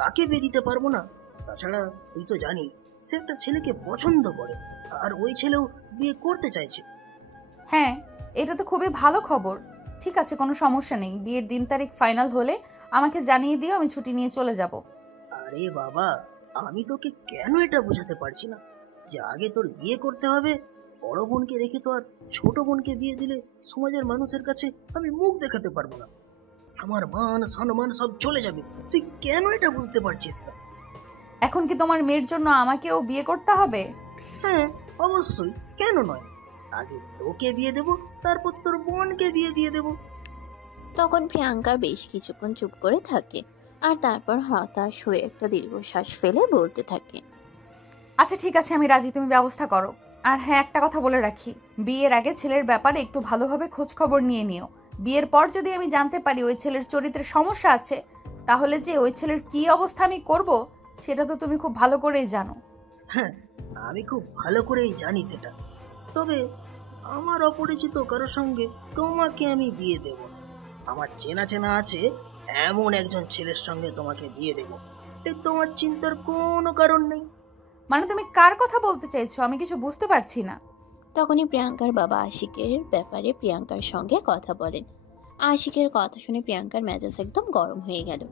তাকে বিয়ে দিতে পারবো না। তাছাড়া তুই তো জানিস সে একটা ছেলেকে পছন্দ করে, আর ওই ছেলেও বিয়ে করতে চাইছে। হ্যাঁ, এটা তো খুবই ভালো খবর। ঠিক আছে, কোনো সমস্যা নেই, বিয়ের দিন তারিখ ফাইনাল হলে আমাকে জানিয়ে দিও, আমি ছুটি নিয়ে চলে যাব। আরে বাবা, আমি তোকে কেন এটা বোঝাতে পারছি না যে আগে তোর বিয়ে করতে হবে। বড় বোনকে রেখে তো আর ছোট বোনকে বিয়ে দিলে সমাজের মানুষের কাছে আমি মুখ দেখাতে পারবো না, আমার মান সম্মান সব চলে যাবে। তুই কেন এটা বুঝতে পারছিস না? এখন কি তোমার মেয়ের জন্য আমাকেও বিয়ে করতে হবে? হ্যাঁ, অবশ্যই, কেন নয়? আগে তোকে বিয়ে দেব, তারপর তোর বোনকে বিয়ে দিয়ে দেব। তখন প্রিয়াঙ্কা বেশ কিছুক্ষণ চুপ করে থাকে, আর তারপর হতাশ হয়ে একটা দীর্ঘশ্বাস ফেলে বলতে থাকে, আচ্ছা ঠিক আছে, আমি রাজি, তুমি ব্যবস্থা করো। আর হ্যাঁ, একটা কথা বলে রাখি, বিয়ের আগে ছেলের ব্যাপারে একটু ভালোভাবে খোঁজ খবর নিয়ে নিও। বিয়ের পর যদি আমি জানতে পারি ওই ছেলের চরিত্রের সমস্যা আছে, তাহলে যে ওই ছেলের কি অবস্থা আমি করব সেটা তো তুমি খুব ভালো করেই জানো। হ্যাঁ, আমি খুব ভালো করেই জানি সেটা। তবে আমার অপরিচিত কারোর সঙ্গে তোমাকে আমি বিয়ে দেব না। আমার চেনা চেনা আছে এমন একজন ছেলের সঙ্গে তোমাকে বিয়ে দেব, তাই তোমার চিন্তার কোনো কারণ নেই। মানে তুমি কার কথা বলতে চাইছো? আমি কিছু বুঝতে পারছি না। তখনই প্রিয়াঙ্কার বাবা আশিকের ব্যাপারে প্রিয়াঙ্কার সঙ্গে কথা বলেন। আশিকের কথা শুনে প্রিয়াঙ্কার মেজাজ একদম গরম হয়ে গেল।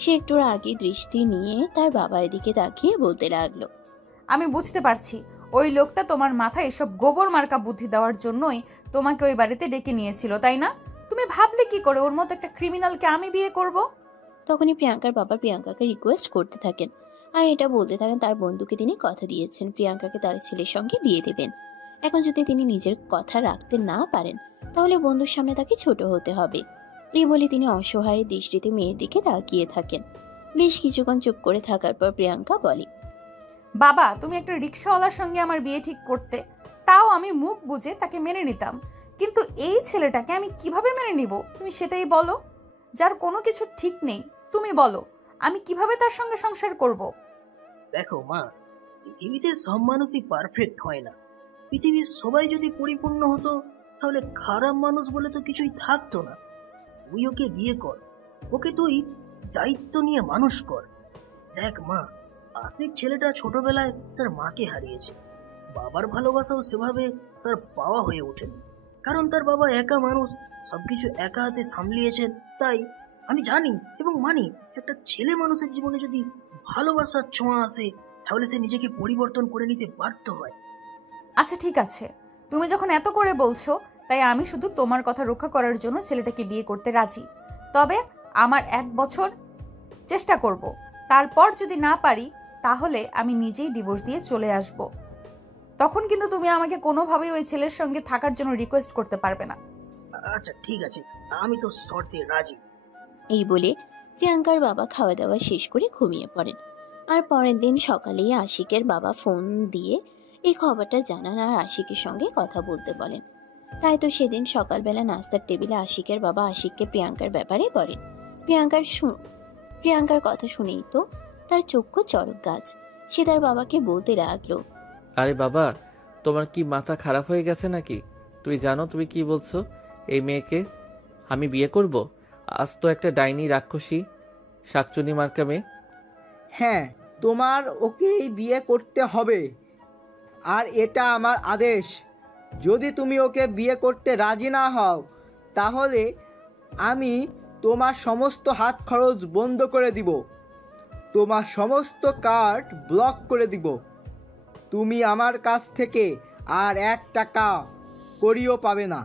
সে একটু রাগী দৃষ্টি নিয়ে তার বাবার দিকে তাকিয়ে বলতে লাগলো, আমি বুঝতে পারছি ওই লোকটা তোমার মাথায় এসব গোবর মার্কা বুদ্ধি দেওয়ার জন্যই তোমাকে ওই বাড়িতে ডেকে নিয়েছিল, তাই না? তুমি ভাবলে কি করে ওর মতো একটা ক্রিমিনালকে আমি বিয়ে করব? তখনই প্রিয়াঙ্কার বাবা প্রিয়াঙ্কাকে রিকোয়েস্ট করতে থাকেন, আর এটা বলতে থাকেন তার বন্ধুকে তিনি কথা দিয়েছেন প্রিয়াঙ্কাকে তার ছেলের সঙ্গে বিয়ে দেবেন। এখন যদি তিনি নিজের কথা রাখতে না পারেন, তাহলে বন্ধুর সামনে তাকে ছোট হতে হবে। এই বলে তিনি অসহায় দৃষ্টিতে মেয়ের দিকে তাকিয়ে থাকেন। বেশ কিছুক্ষণ চুপ করে থাকার পর প্রিয়াঙ্কা বলে, বাবা, তুমি একটা রিক্সাওয়ালার সঙ্গে আমার বিয়ে ঠিক করতে, তাও আমি মুখ বুজে তাকে মেনে নিতাম, কিন্তু এই ছেলেটাকে আমি কিভাবে মেনে নিব তুমি সেটাই বলো। যার কোনো কিছু ঠিক নেই, তুমি বলো আমি কিভাবে তার সঙ্গে সংসার করব? দেখো মা, পৃথিবীতে সব মানুষই পারফেক্ট হয় না। পৃথিবীর সবাই যদি পরিপূর্ণ হতো, তাহলে খারাপ মানুষ বলে তো কিছুই থাকতো না। তুই ওকে বিয়ে কর, ওকে তুই দায়িত্ব নিয়ে মানুষ কর। দেখ মা, আশিক ছেলেটা ছোটবেলায় তার মাকে হারিয়েছে। বাবার ভালোবাসাও সেভাবে তার পাওয়া হয়ে ওঠেনি, কারণ তার বাবা একা মানুষ, সবকিছু একা হাতে সামলিয়েছেন। তাই আমি জানি এবং মানি, একটা ছেলে মানুষের জীবনে যদি ভালোবাসার ছোঁয়া আসে, তাহলে সে নিজেকে পরিবর্তন করে নিতে বাধ্য হয়। আচ্ছা ঠিক আছে, তুমি যখন এত করে বলছো, তাই আমি শুধু তোমার কথা রক্ষা করার জন্য ছেলেটাকে বিয়ে করতে রাজি। তবে আমার 1 বছর চেষ্টা করব, তারপর যদি না পারি তাহলে আমি নিজেই ডিভোর্স দিয়ে চলে আসব। তখন কিন্তু তুমি আমাকে কোনোভাবেই ওই ছেলের সঙ্গে থাকার জন্য রিকোয়েস্ট করতে পারবে না। আচ্ছা ঠিক আছে, আমি তো শর্তে রাজি। এই বলে প্রিয়াঙ্কার বাবা খাওয়া দাওয়া শেষ করে ঘুমিয়ে পড়েন। আর পরের দিন সকালেই আশিকের বাবা ফোন দিয়ে এই খবরটা জানান আর আশিকের সঙ্গে কথা বলতে বলেন। তাই তো সেদিন সকালবেলা নাস্তার টেবিলে আশিকের বাবা আশিককে প্রিয়াঙ্কার ব্যাপারে বলেন। প্রিয়াঙ্কার কথা শুনেই তো তার চক্ষু চড়ক গাছ। সে তার বাবাকে বলতে লাগলো, আরে বাবা, তোমার কি মাথা খারাপ হয়ে গেছে নাকি? তুই জানো তুমি কি বলছো? এই মেয়েকে আমি বিয়ে করব? আজ তো একটা ডাইনি রাক্ষসী শাকচুনি মার্কা মেয়ে। হ্যাঁ, তোমার ওকেই বিয়ে করতে হবে, আর এটা আমার আদেশ। যদি তুমি ওকে বিয়ে করতে রাজি না হও, তাহলে আমি তোমার সমস্ত হাত খরচ বন্ধ করে দিব, তোমার সমস্ত কার্ড ব্লক করে দিব। তুমি আমার কাছ থেকে আর 1 টাকা করিও পাবে না।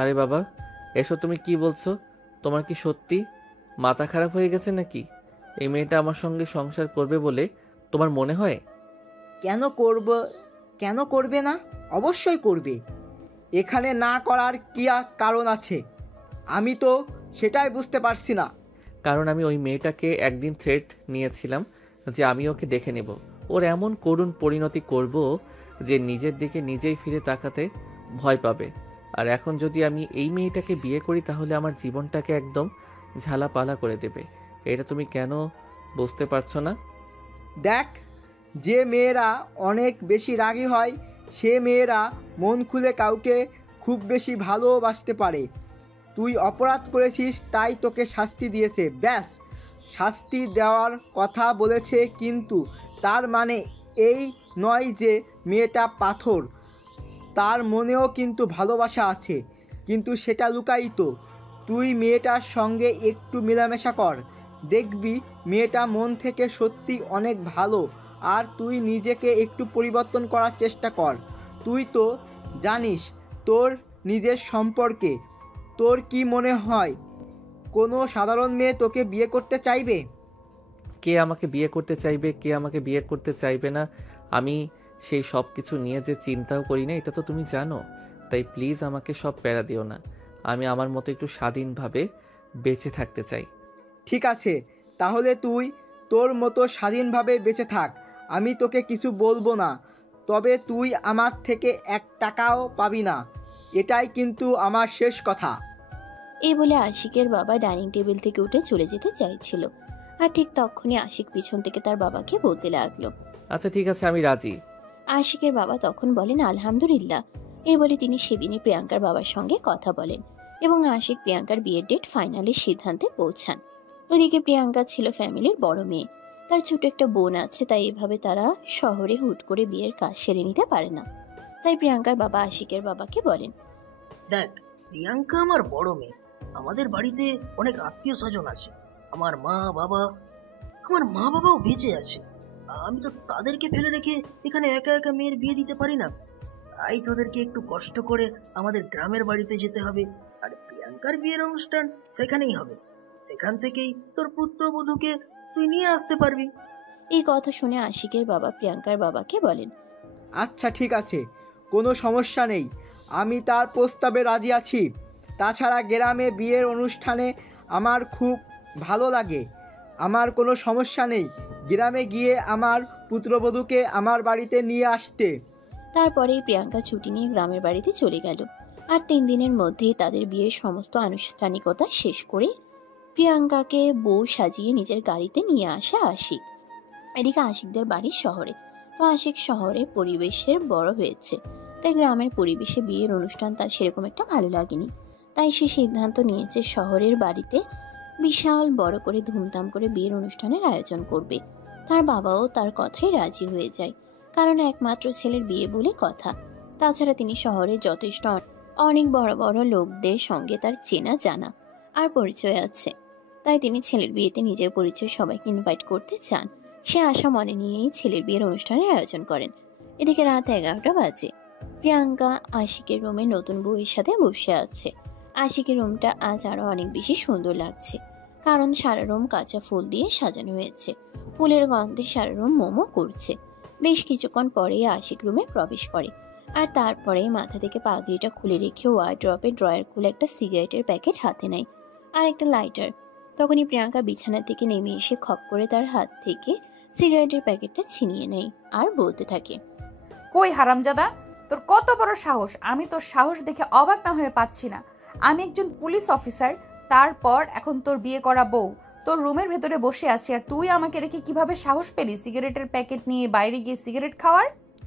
আরে বাবা, এসব তুমি কি বলছো? তোমার কি সত্যি মাথা খারাপ হয়ে গেছে নাকি? এই মেয়েটা আমার সঙ্গে সংসার করবে বলে তোমার মনে হয়? কেন করবে না? অবশ্যই করবে। এখানে না করার কি কারণ আছে? আমি তো সেটাই বুঝতে পারছি না। কারণ আমি ওই মেয়েটাকে একদিন থ্রেট নিয়েছিলাম যে আমি ওকে দেখে নেব, ওর এমন করুণ পরিণতি করব যে নিজের দিকে নিজেই ফিরে তাকাতে ভয় পাবে। আর এখন যদি আমি এই মেয়েটাকে বিয়ে করি, তাহলে আমার জীবনটাকে একদম ঝালাপালা করে দেবে। এটা তুমি কেন বুঝতে পারছো না? দেখ, যে মেয়েরা অনেক বেশি রাগী হয়, সে মেয়েরা মন খুলে কাউকে খুব বেশি ভালোবাসতে পারে। তুই অপরাধ করেছিস, তাই তোকে শাস্তি দিয়েছে, ব্যাস। শাস্তি দেওয়ার কথা বলেছে, কিন্তু তার মানে এই নয় যে মেয়েটা পাথর। তার মনেও কিন্তু ভালোবাসা আছে, কিন্তু সেটা লুকায়িত। তুই মেয়েটার সঙ্গে একটু মেলামেশা কর, দেখবি মেয়েটা মন থেকে সত্যি অনেক ভালো। আর তুই নিজেকে একটু পরিবর্তন করার চেষ্টা কর। তুই তো জানিস তোর নিজের সম্পর্কে। তোর কি মনে হয় কোনো সাধারণ মেয়ে তোকে বিয়ে করতে চাইবে? কে আমাকে বিয়ে করতে চাইবে, কে আমাকে বিয়ে করতে চাইবে না, আমি সেই সব কিছু নিয়ে যে চিন্তাও করি না, এটা তো তুমি জানো। তাই প্লিজ আমাকে সব প্যারা দিও না। আমি আমার মতো একটু স্বাধীনভাবে বেঁচে থাকতে চাই। ঠিক আছে, তাহলে তুই তোর মতো স্বাধীনভাবে বেঁচে থাক, আমি তোকে কিছু বলবো না। তবে তুই আমার থেকে 1 টাকাও পাবি না, এটাই কিন্তু আমার শেষ কথা। এই বলে আশিকের বাবা ডাইনিং টেবিল থেকে উঠে চলে যেতে চাইছিল, আর ঠিক তখনই আশিক পিছন থেকে তার বাবাকে বলতে লাগলো, আচ্ছা ঠিক আছে, আমি রাজি। আশিকের বাবা তখন বলেন আলহামদুলিল্লাহ। এই বলে তিনি সেদিনই প্রিয়াঙ্কার বাবার সঙ্গে কথা বলেন এবং আশিক প্রিয়াঙ্কার বিয়ের ডেট ফাইনালের সিদ্ধান্তে পৌঁছান। ওদিকে প্রিয়াঙ্কা ছিল ফ্যামিলির বড় মেয়ে, তার ছোট একটা বোন আছে, তাই এভাবে তারা শহরে হুট করে বিয়ের কাজ সেরে নিতে পারে না। তাই প্রিয়াঙ্কার বাবা আশিকের বাবাকে বলেন, দেখ, প্রিয়াঙ্কা আমার বড় মেয়ে। আমাদের বাড়িতে অনেক আত্মীয় স্বজন আছে। আমার মা বাবাও বেঁচে আছে। আমি তো তাদেরকে ফেলে রেখে এখানে একা একা মেয়ের বিয়ে দিতে পারি না। তাই তোদেরকে একটু কষ্ট করে আমাদের গ্রামের বাড়িতে যেতে হবে, আর প্রিয়াঙ্কার বিয়ের অনুষ্ঠান সেখানেই হবে। সেখান থেকেই তোর পুত্রবধূকে তুই নিয়ে আসতে পারবি। এই কথা শুনে আশিকের বাবা প্রিয়াঙ্কার বাবাকে বলেন, আচ্ছা ঠিক আছে, কোনো সমস্যা নেই, আমি তার প্রস্তাবে রাজি আছি। তাছাড়া গ্রামে বিয়ের অনুষ্ঠানে আমার খুব ভালো লাগে। আমার কোনো সমস্যা নেই গ্রামে গিয়ে আমার পুত্রবধূকে আমার বাড়িতে নিয়ে আসতে। তারপরেই প্রিয়াঙ্কা ছুটি নিয়ে গ্রামের বাড়িতে চলে গেল। আর 3 দিনের মধ্যেই তাদের বিয়ের সমস্ত আনুষ্ঠানিকতা শেষ করে প্রিয়াঙ্কাকে বউ সাজিয়ে নিজের গাড়িতে নিয়ে আসে আশিক। এদিকে আশিকদের বাড়ি শহরে, তো আশিক শহরে পরিবেশের বড় হয়েছে, তাই গ্রামের পরিবেশে বিয়ের অনুষ্ঠান তার সেরকম একটা ভালো লাগেনি। তাই সে সিদ্ধান্ত নিয়েছে শহরের বাড়িতে বিশাল বড় করে ধুমধাম করে বিয়ের অনুষ্ঠানের আয়োজন করবে। তার বাবাও তার কথাই রাজি হয়ে যায়, কারণ একমাত্র ছেলের বিয়ে বলে কথা। তাছাড়া তিনি শহরে যথেষ্ট অনেক বড় বড় লোকদের সঙ্গে তার চেনা জানা আর পরিচয় আছে। তাই তিনি ছেলের বিয়েতে নিজের পরিচয় সবাইকে ইনভাইট করতে চান। সে আশা মনে নিয়েই ছেলের বিয়ের অনুষ্ঠানের আয়োজন করেন। এদিকে রাত 11টা বাজে। প্রিয়াঙ্কা আশিকের রুমে নতুন বউয়ের সাথে বসে আছে। আশিকের রুমটা আজ আরো অনেক বেশি সুন্দর লাগছে, কারণ সারা রুম কাঁচা ফুল দিয়ে সাজানো হয়েছে। ফুলের গন্ধে সারা রুম মোমো করছে। বেশ কিছুক্ষণ পরেই আশিক রুমে প্রবেশ করে, আর তারপরেই মাথা থেকে পাগড়িটা খুলে রেখে ওয়ার্ড্রপে ড্রয়ার খুলে একটা সিগারেটের প্যাকেট হাতে নেয় আর একটা লাইটার। তখনই প্রিয়াঙ্কা বিছানা থেকে নেমে এসে খপ করে তার হাত থেকে সিগারেটের প্যাকেটটা ছিনিয়ে নেয় আর বলতে থাকে, কই হারামজাদা, তোর কত বড় সাহস! আমি তোর সাহস দেখে অবাক না হয়ে পারছি না। আমি একজন পুলিশ অফিসার, তারপর এখন তোর বিয়ে করা বউ তোর রুমের ভেতরে বসে আছি, আর তুই আমাকে রেখে কিভাবে সাহস পেলি সিগারেটের প্যাকেট নিয়ে বাইরে গিয়ে সিগারেট খাওয়ার?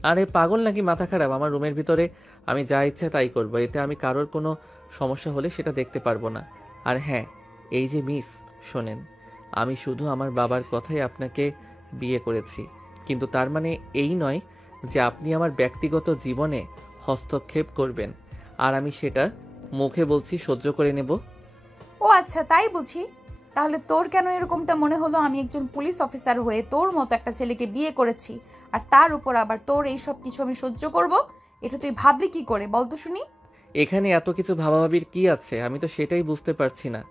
আরে পাগল নাকি, মাথা খারাপ? আমার রুমের ভিতরে আমি যা ইচ্ছা তাই করবো, এতে আমি কারোর কোনো সমস্যা হলে সেটা দেখতে পারবো না। আর হ্যাঁ, এই যে মিস, শোনেন, আমি শুধু আমার বাবার কথাই আপনাকে বিয়ে করেছি, কিন্তু তার মানে এই নয় যে আপনি আমার ব্যক্তিগত জীবনে হস্তক্ষেপ করবেন আর আমি সেটা মুখে বলছি সহ্য করে নেব। ও আচ্ছা, তাই বুঝি। তাহলে তোর কেন এরকমটা মনে হলো আমি একজন পুলিশ অফিসার হয়ে তোর মতো একটা ছেলেকে বিয়ে করেছি, আর তার উপর আবার তোর এই সব কিছু আমি সহ্য করব? এটা তুই ভাবলি কি করে বল তো শুনি? এখানে এত কিছু ভাবাভাবির কি আছে? আমি তো সেটাই বুঝতে পারছি না।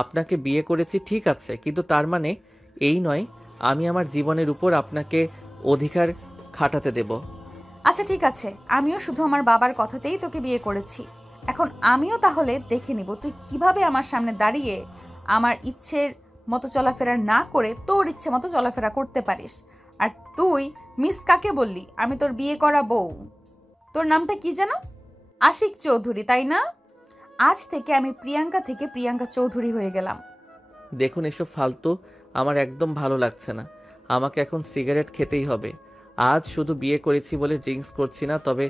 আপনাকে বিয়ে করেছি ঠিক আছে, কিন্তু তার মানে এই নয় আমি আমার জীবনের উপর আপনাকে অধিকার খাটাতে দেব। আচ্ছা ঠিক আছে, আমিও শুধু আমার বাবার কথাতেই তোকে বিয়ে করেছি। এখন আমিও তাহলে দেখে নিব তুই কিভাবে আমার সামনে দাঁড়িয়ে আমার ইচ্ছের মতো চলাফেরা না করে তোর ইচ্ছে মতো চলাফেরা করতে পারিস। আর তুই মিস কাকে বললি? আমি তোর বিয়ে করা বউ। তোর নামটা কি যেন? আশিক চৌধুরী, তাই না? আজ থেকে আমি প্রিয়াঙ্কা থেকে প্রিয়াঙ্কা চৌধুরী হয়ে গেলাম। দেখুন, এসব ফালতু আমার একদম ভালো লাগছে না। আমাকে এখন সিগারেট খেতেই হবে। আজ শুধু বিয়ে করেছি বলে ড্রিঙ্কস করছি না, তবে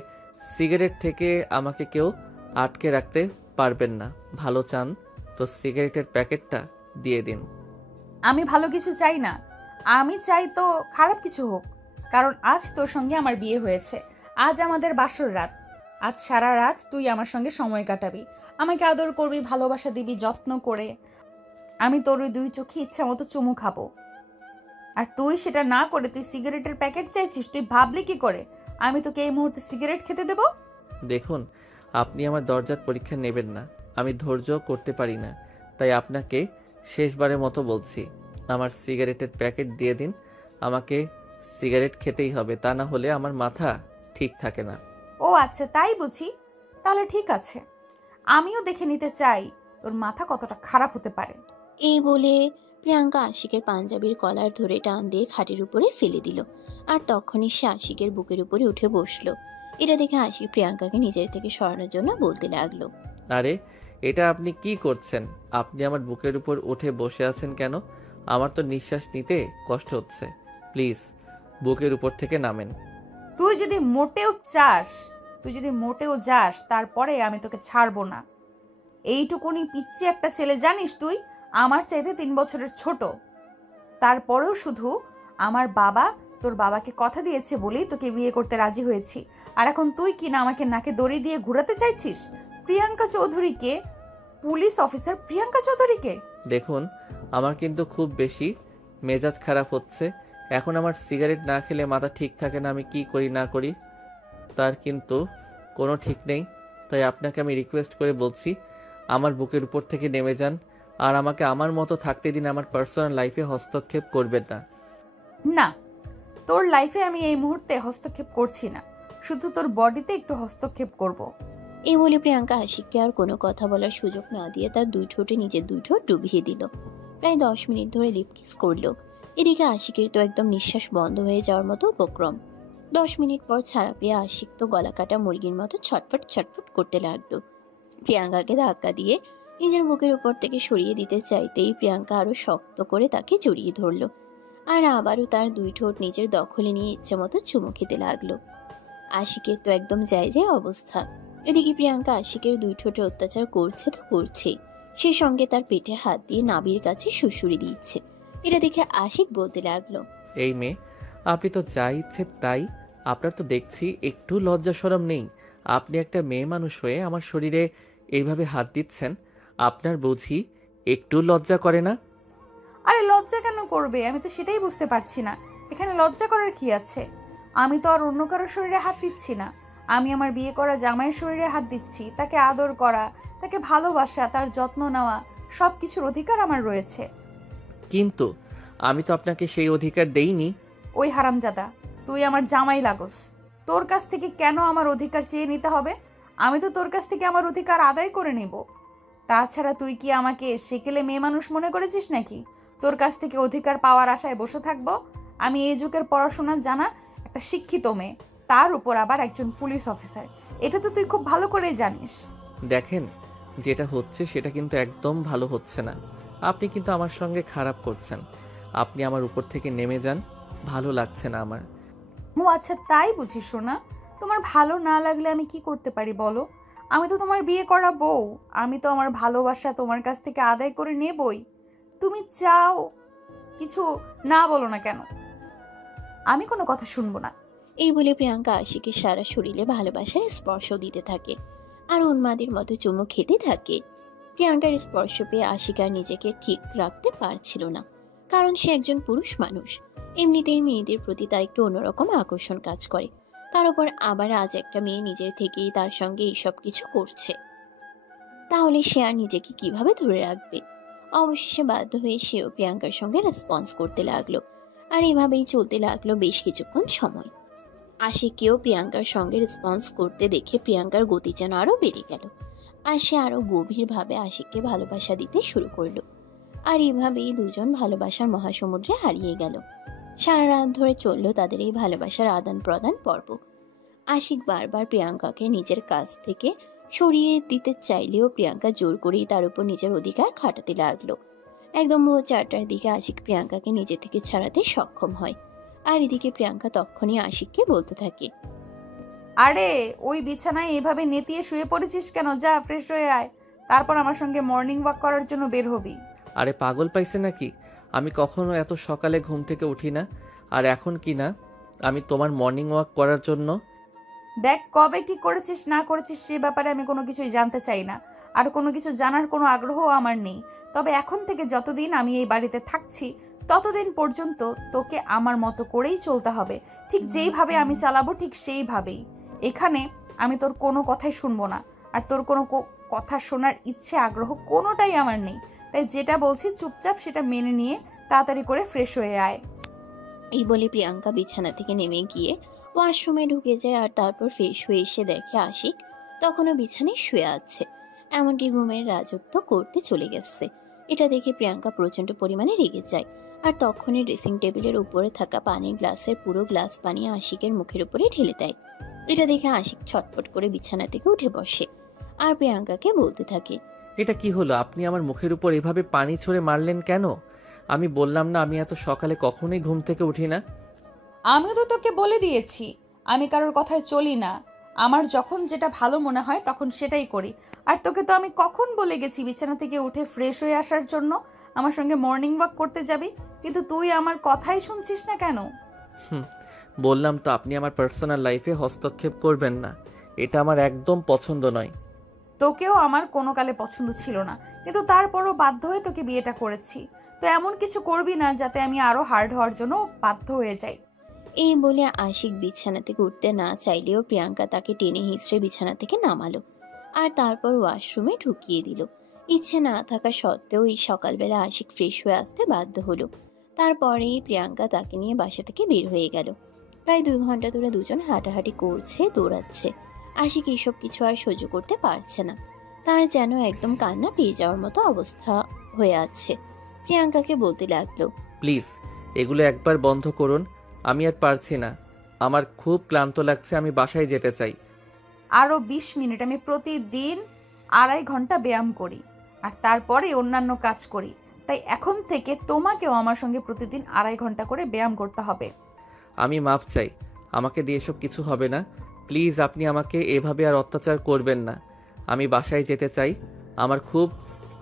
সিগারেট থেকে আমাকে কেউ আটকে রাখতে পারবেন না। ভালো চান তো সিগারেটের প্যাকেটটা দিয়ে দিন। আমি ভালো কিছু চাই না, আমি চাই তো খারাপ কিছু হোক, কারণ আজ তোর সঙ্গে আমার বিয়ে হয়েছে। আজ আমাদের বাসর রাত। আজ সারা রাত তুই আমার সঙ্গে সময় কাটাবি, আমাকে আদর করবি, ভালোবাসা দিবি যত্ন করে। আমি তোর ওই 2 চোখে ইচ্ছা মতো চুমু খাবো, আর তুই সেটা না করে তুই সিগারেটের প্যাকেট চাইছিস। তুই ভাবলি কি করে আমি তোকে এই মুহূর্তে সিগারেট খেতে দেব? দেখুন, আপনি আমার দরজার পরীক্ষা নেবেন না। আমি ধৈর্য করতে পারি না, তাই আপনাকে শেষবারের মতো বলছি, আমার সিগারেটের প্যাকেট দিয়ে দিন। আমাকে সিগারেট খেতেই হবে, তা না হলে আমার মাথা ঠিক থাকে না। ও আচ্ছা, তাই বুঝি। তাহলে ঠিক আছে, আমিও দেখে নিতে চাই তোর মাথা কতটা খারাপ হতে পারে। এই বলে প্রিয়াঙ্কা আশিকের পাঞ্জাবির কলার ধরে টান দিয়ে খাটের উপরে ফেলে দিল। আর তখনই সে আশিকের বুকের উপরে উঠে বসলো। এটা দেখে আশিক প্রিয়াঙ্কাকে নিজের থেকে সরানোর জন্য বলতে লাগলো, আরে এটা আপনি কি করছেন? আপনি আমার বুকের উপর উঠে বসে আছেন কেন? আমার তো নিঃশ্বাস নিতে কষ্ট হচ্ছে। প্লিজ বুকের উপর থেকে নামেন। তুই যদি মোটেও যাস তারপরে আমি তোকে ছাড়বো না। এইটুকুনি পিচ্ছি একটা ছেলে জানিস তুই, আমার চাইতে 3 বছরের ছোট। তারপরেও শুধু আমার বাবা তোর বাবাকে কথা দিয়েছে বলেই তোকে বিয়ে করতে রাজি হয়েছি। আর এখন তুই কি না আমাকে নাকে দড়ি দিয়ে ঘুরাতে চাইছিস? প্রিয়াঙ্কা চৌধুরীকে, পুলিশ অফিসার প্রিয়াঙ্কা চৌধুরীকে। দেখুন, আমার কিন্তু খুব বেশি মেজাজ খারাপ হচ্ছে। এখন আমার সিগারেট না খেলে মাথা ঠিক থাকে না। আমি কি করি না করি তার কিন্তু কোনো ঠিক নেই। তাই আপনাকে আমি রিকোয়েস্ট করে বলছি, আমার বুকের উপর থেকে নেমে যান আর আমাকে আমার মতো থাকতে দিন। আমার পার্সোনাল লাইফে হস্তক্ষেপ করবেন না। না, তোর লাইফে আমি এই মুহূর্তে হস্তক্ষেপ করছি না, শুধু তোর বডিতে একটু হস্তক্ষেপ করব। এই বলে প্রিয়াঙ্কা আশিককে আর কোনো কথা বলার সুযোগ না দিয়ে তার 2 ঠোঁটে নিজের 2 ঠোঁট ডুবিয়ে দিল। প্রায় 10 মিনিট ধরে লিপ কিস করলো। এদিকে আশিকের তো একদম নিঃশ্বাস বন্ধ হয়ে যাওয়ার মতো উপক্রম। 10 মিনিট পর ছাড়া পেয়ে আশিক তো গলা কাটা মুরগির মতো ছটফট ছটফট করতে লাগলো। প্রিয়াঙ্কাকে ধাক্কা দিয়ে নিজের বুকের উপর থেকে সরিয়ে দিতে চাইতেই প্রিয়াঙ্কা আরো শক্ত করে তাকে জড়িয়ে ধরলো। আর আবারও তার 2 ঠোঁট নিজের দখলে নিয়ে ইচ্ছে মতো চুমু খেতে লাগলো। আশিকের তো একদম যায় অবস্থা। এদিকে প্রিয়াঙ্কা আশিকের 2 ঠোঁটে অত্যাচার করছে তো করছেই, সে সঙ্গে তার পেটে হাত দিয়ে নাভির কাছে সুড়সুড়ি দিচ্ছে। এটা দেখে আশিক বলতে লাগলো, এই মেয়ে, আপনি তো যা ইচ্ছে তাই। আপনার তো দেখছি একটু লজ্জা শরম নেই। আপনি একটা মেয়ে মানুষ হয়ে আমার শরীরে এইভাবে হাত দিচ্ছেন। আপনার বুঝি একটু লজ্জা করে না? আরে লজ্জা কেন করবে? আমি তো সেটাই বুঝতে পারছি না, এখানে লজ্জা করার কি আছে? আমি তো আর অন্য কারোর শরীরে হাত দিচ্ছি না, আমি আমার বিয়ে করা জামাইয়ের শরীরে হাত দিচ্ছি। তাকে আদর করা, তাকে ভালোবাসা, তার যত্ন নেওয়া, সব কিছুর অধিকার আমার রয়েছে। কিন্তু আমি তো আপনাকে সেই অধিকার দেইনি। ওই হারামজাদা, তুই আমার জামাই লাগোস, তোর কাছ থেকে কেন আমার অধিকার চেয়ে নিতে হবে? আমি তো তোর কাছ থেকে আমার অধিকার আদায় করে নেব। তাছাড়া তুই কি আমাকে সেকেলে মেয়ে মানুষ মনে করেছিস নাকি? তোর কাছ থেকে অধিকার পাওয়ার আশায় বসে থাকবো? আমি এই যুগের পড়াশোনা জানা একটা শিক্ষিত মেয়ে, তার উপর আবার একজন পুলিশ অফিসার। এটা তো তুই খুব ভালো করে জানিস। দেখেন, যেটা হচ্ছে সেটা কিন্তু একদম ভালো হচ্ছে না। আপনি কিন্তু আমার সঙ্গে খারাপ করছেন। আপনি আমার উপর থেকে নেমে যান, ভালো লাগছে না আমার। ও আচ্ছা, তাই বুঝি শোনা। তোমার ভালো না লাগলে আমি কি করতে পারি বলো? আমি তো তোমার বিয়ে করা বউ, আমি তো আমার ভালোবাসা তোমার কাছ থেকে আদায় করে নেবই। তুমি চাও কিছু না বলো না কেন, আমি কোনো কথা শুনবো না। এই বলে প্রিয়াঙ্কা আশিকের সারা শরীরে ভালোবাসার স্পর্শ দিতে থাকে আর উন্মাদের মতো চুমু খেতে থাকে। প্রিয়াঙ্কার স্পর্শ পেয়ে আশিক আর নিজেকে ঠিক রাখতে পারছিল না, কারণ সে একজন পুরুষ মানুষ। এমনিতেই মেয়েদের প্রতি তার একটু অন্যরকম আকর্ষণ কাজ করে, তার উপর আবার আজ একটা মেয়ে নিজের থেকেই তার সঙ্গে এইসব কিছু করছে, তাহলে সে আর নিজেকে কিভাবে ধরে রাখবে? অবশেষে বাধ্য হয়ে সেও প্রিয়াঙ্কার সঙ্গে রেসপন্স করতে লাগলো। আর এভাবেই চলতে লাগলো বেশ কিছুক্ষণ সময়। আশিককেও প্রিয়াঙ্কার সঙ্গে রেসপন্স করতে দেখে প্রিয়াঙ্কার গতি যেন আরো বেড়ে গেল, আর সে আরো গভীরভাবে আশিককে ভালোবাসা দিতে শুরু করলো। আর এভাবেই দুজন ভালোবাসার মহাসমুদ্রে হারিয়ে গেল। সারা রাত ধরে চললো তাদের এই ভালোবাসার আদান প্রদান পর্ব। আশিক বারবার প্রিয়াঙ্কাকে নিজের কাছ থেকে সরিয়ে দিতে চাইলেও প্রিয়াঙ্কা জোর করেই তার উপর নিজের অধিকার খাটাতে লাগলো। একদম ভোর 4টার দিকে আশিক প্রিয়াঙ্কাকে নিজে থেকে ছাড়াতে সক্ষম হয়। আর এদিকে প্রিয়াঙ্কা তখনই আশিককে বলতে থাকে, আরে ওই বিছানায় এভাবে নেতিয়ে শুয়ে পড়েছিস কেন? যা ফ্রেশ হয়ে আয়, তারপর আমার সঙ্গে মর্নিং ওয়াক করার জন্য বের হবি। আরে পাগল পাইছে নাকি? আমি কখনো এত সকালে ঘুম থেকে উঠি না। আর এখন কি না আমি তোমার মর্নিং ওয়াক করার জন্য? দেখ, কবে কি করেছিস না করেছিস সে ব্যাপারে আমি কোনো কিছুই জানতে চাই না, আর কোনো কিছু জানার কোনো আগ্রহ আমার নেই। তবে এখন থেকে যতদিন আমি এই বাড়িতে থাকছি ততদিন পর্যন্ত তোকে আমার মতো করেই চলতে হবে। ঠিক যেইভাবে আমি চালাবো ঠিক সেইভাবেই। এখানে আমি তোর কোনো কথাই শুনবো না, আর তোর কোনো কথা শোনার ইচ্ছে আগ্রহ কোনোটাই আমার নেই। তাই যেটা বলছি চুপচাপ সেটা মেনে নিয়ে তাড়াতাড়ি করে ফ্রেশ হয়ে আয়। এই বলে প্রিয়াঙ্কা বিছানা থেকে নেমে গিয়ে ওয়াশরুমে ঢুকে যায়। আর তারপর ফ্রেশ হয়ে এসে দেখে আশিক তখনও বিছানায় শুয়ে আছে, এমনকি ঘুমের রাজত্ব করতে চলে গেছে। এটা দেখে প্রিয়াঙ্কা প্রচন্ড পরিমাণে রেগে যায়। আর তখনই ড্রেসিং টেবিলের উপরে থাকা পানির গ্লাসের পুরো গ্লাস পানি আশিকের মুখের উপরে ঢেলে দেয়। এটা দেখে আশিক ছটফট করে বিছানা থেকে উঠে বসে আর প্রিয়াঙ্কাকে বলতে থাকে, এটা কি হলো? আপনি আমার মুখের উপর এভাবে পানি ছড়ে মারলেন কেন? আমি বললাম না আমি এত সকালে কখনোই ঘুম থেকে উঠি না। আমিও তো তোকে বলে দিয়েছি আমি কারোর কথায় চলি না, আমার যখন যেটা ভালো মনে হয় তখন সেটাই করি। আর তোকে তো আমি কখন বলে গেছি বিছানা থেকে উঠে ফ্রেশ হয়ে আসার জন্য, আমার সঙ্গে মর্নিং ওয়াক করতে যাবি, কিন্তু তুই আমার কথাই শুনছিস না কেন? বললাম তো আপনি আমার পার্সোনাল লাইফে হস্তক্ষেপ করবেন না, এটা আমার একদম পছন্দ নয়। তোকেও আমার কোনো কালে পছন্দ ছিল না, কিন্তু তারপরও বাধ্য হয়ে তোকে বিয়েটা করেছি। তো এমন কিছু করবি না যাতে আমি আরো হার্ড হওয়ার জন্য বাধ্য হয়ে যাই। এই বলে আশিক বিছানা থেকে উঠতে না চাইলেও প্রিয়াঙ্কা তাকে টেনে হিঁচড়ে বিছানা থেকে নামালো আর তারপর ওয়াশরুমে ঢুকিয়ে দিল। ইচ্ছে না থাকা সত্ত্বেও এই সকালবেলা আশিক ফ্রেশ হয়ে আসতে বাধ্য হলো। তারপরেই প্রিয়াঙ্কা তাকে নিয়ে বাসা থেকে বের হয়ে গেল। প্রায় 2 ঘন্টা ধরে দুজন হাঁটাহাঁটি করছে, দৌড়াচ্ছে। আশিক এইসব কিছু আর সহ্য করতে পারছে না, তার যেন একদম কান্না পেয়ে যাওয়ার মতো অবস্থা হয়ে আছে। প্রিয়াঙ্কাকে বলতে লাগলো, প্লিজ এগুলো একবার বন্ধ করুন, আমি আর পারছি না, আমার খুব ক্লান্ত লাগছে, আমি বাসায় যেতে চাই। আরো 20 মিনিট আমি প্রতিদিন 2.5 ঘন্টা ব্যায়াম করি আর তারপরে অন্যান্য কাজ করি, তাই এখন থেকে তোমাকেও আমার সঙ্গে প্রতিদিন 2.5 ঘন্টা করে ব্যায়াম করতে হবে। আমি মাপ চাই, আমাকে দিয়ে এসব কিছু হবে না। প্লিজ আপনি আমাকে এভাবে আর অত্যাচার করবেন না, আমি বাসায় যেতে চাই, আমার খুব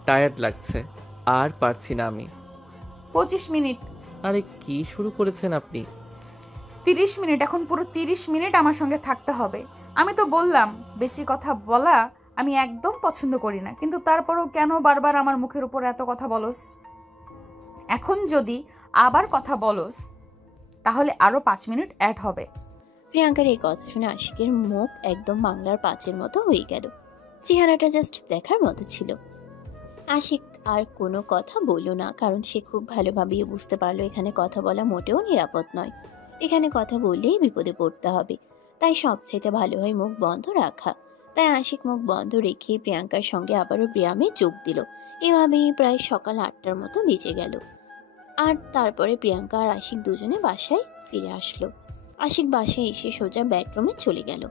টায়ার্ড লাগছে, আর পারছি না আমি। 25 মিনিট। আরে কি শুরু করেছেন আপনি? 30 মিনিট, এখন পুরো 30 মিনিট আমার সঙ্গে থাকতে হবে। আমি তো বললাম বেশি কথা বলা আমি একদম পছন্দ করি না, কিন্তু তারপরও কেন বারবার আমার মুখের উপর এত কথা বলস? এখন যদি আবার কথা বলস তাহলে আরো 5 মিনিট অ্যাড হবে। প্রিয়াঙ্কার এই কথা শুনে আশিকের মুখ একদম বাংলার পাঁচের মতো হয়ে গেল। চেহারাটা জাস্ট দেখার মতো ছিল। আশিক আর কোনো কথা বলল না, কারণ সে খুব ভালোভাবেই বুঝতে পারলো এখানে কথা বলা মোটেও নিরাপদ নয়। এখানে কথা বললেই বিপদে পড়তে হবে, তাই সবচাইতে ভালো হয় মুখ বন্ধ রাখা। তাই আশিক মুখ বন্ধ রেখে প্রিয়াঙ্কার সঙ্গে আবারও ব্যায়ামে যোগ দিল। এভাবেই প্রায় সকাল 8টার মতো বেজে গেল। আর তারপরে প্রিয়াঙ্কা আর আশিক দুজনে বাসায় ফিরে আসলো। আশিক বাসায় এসে সোজা বেডরুমে চলে গেল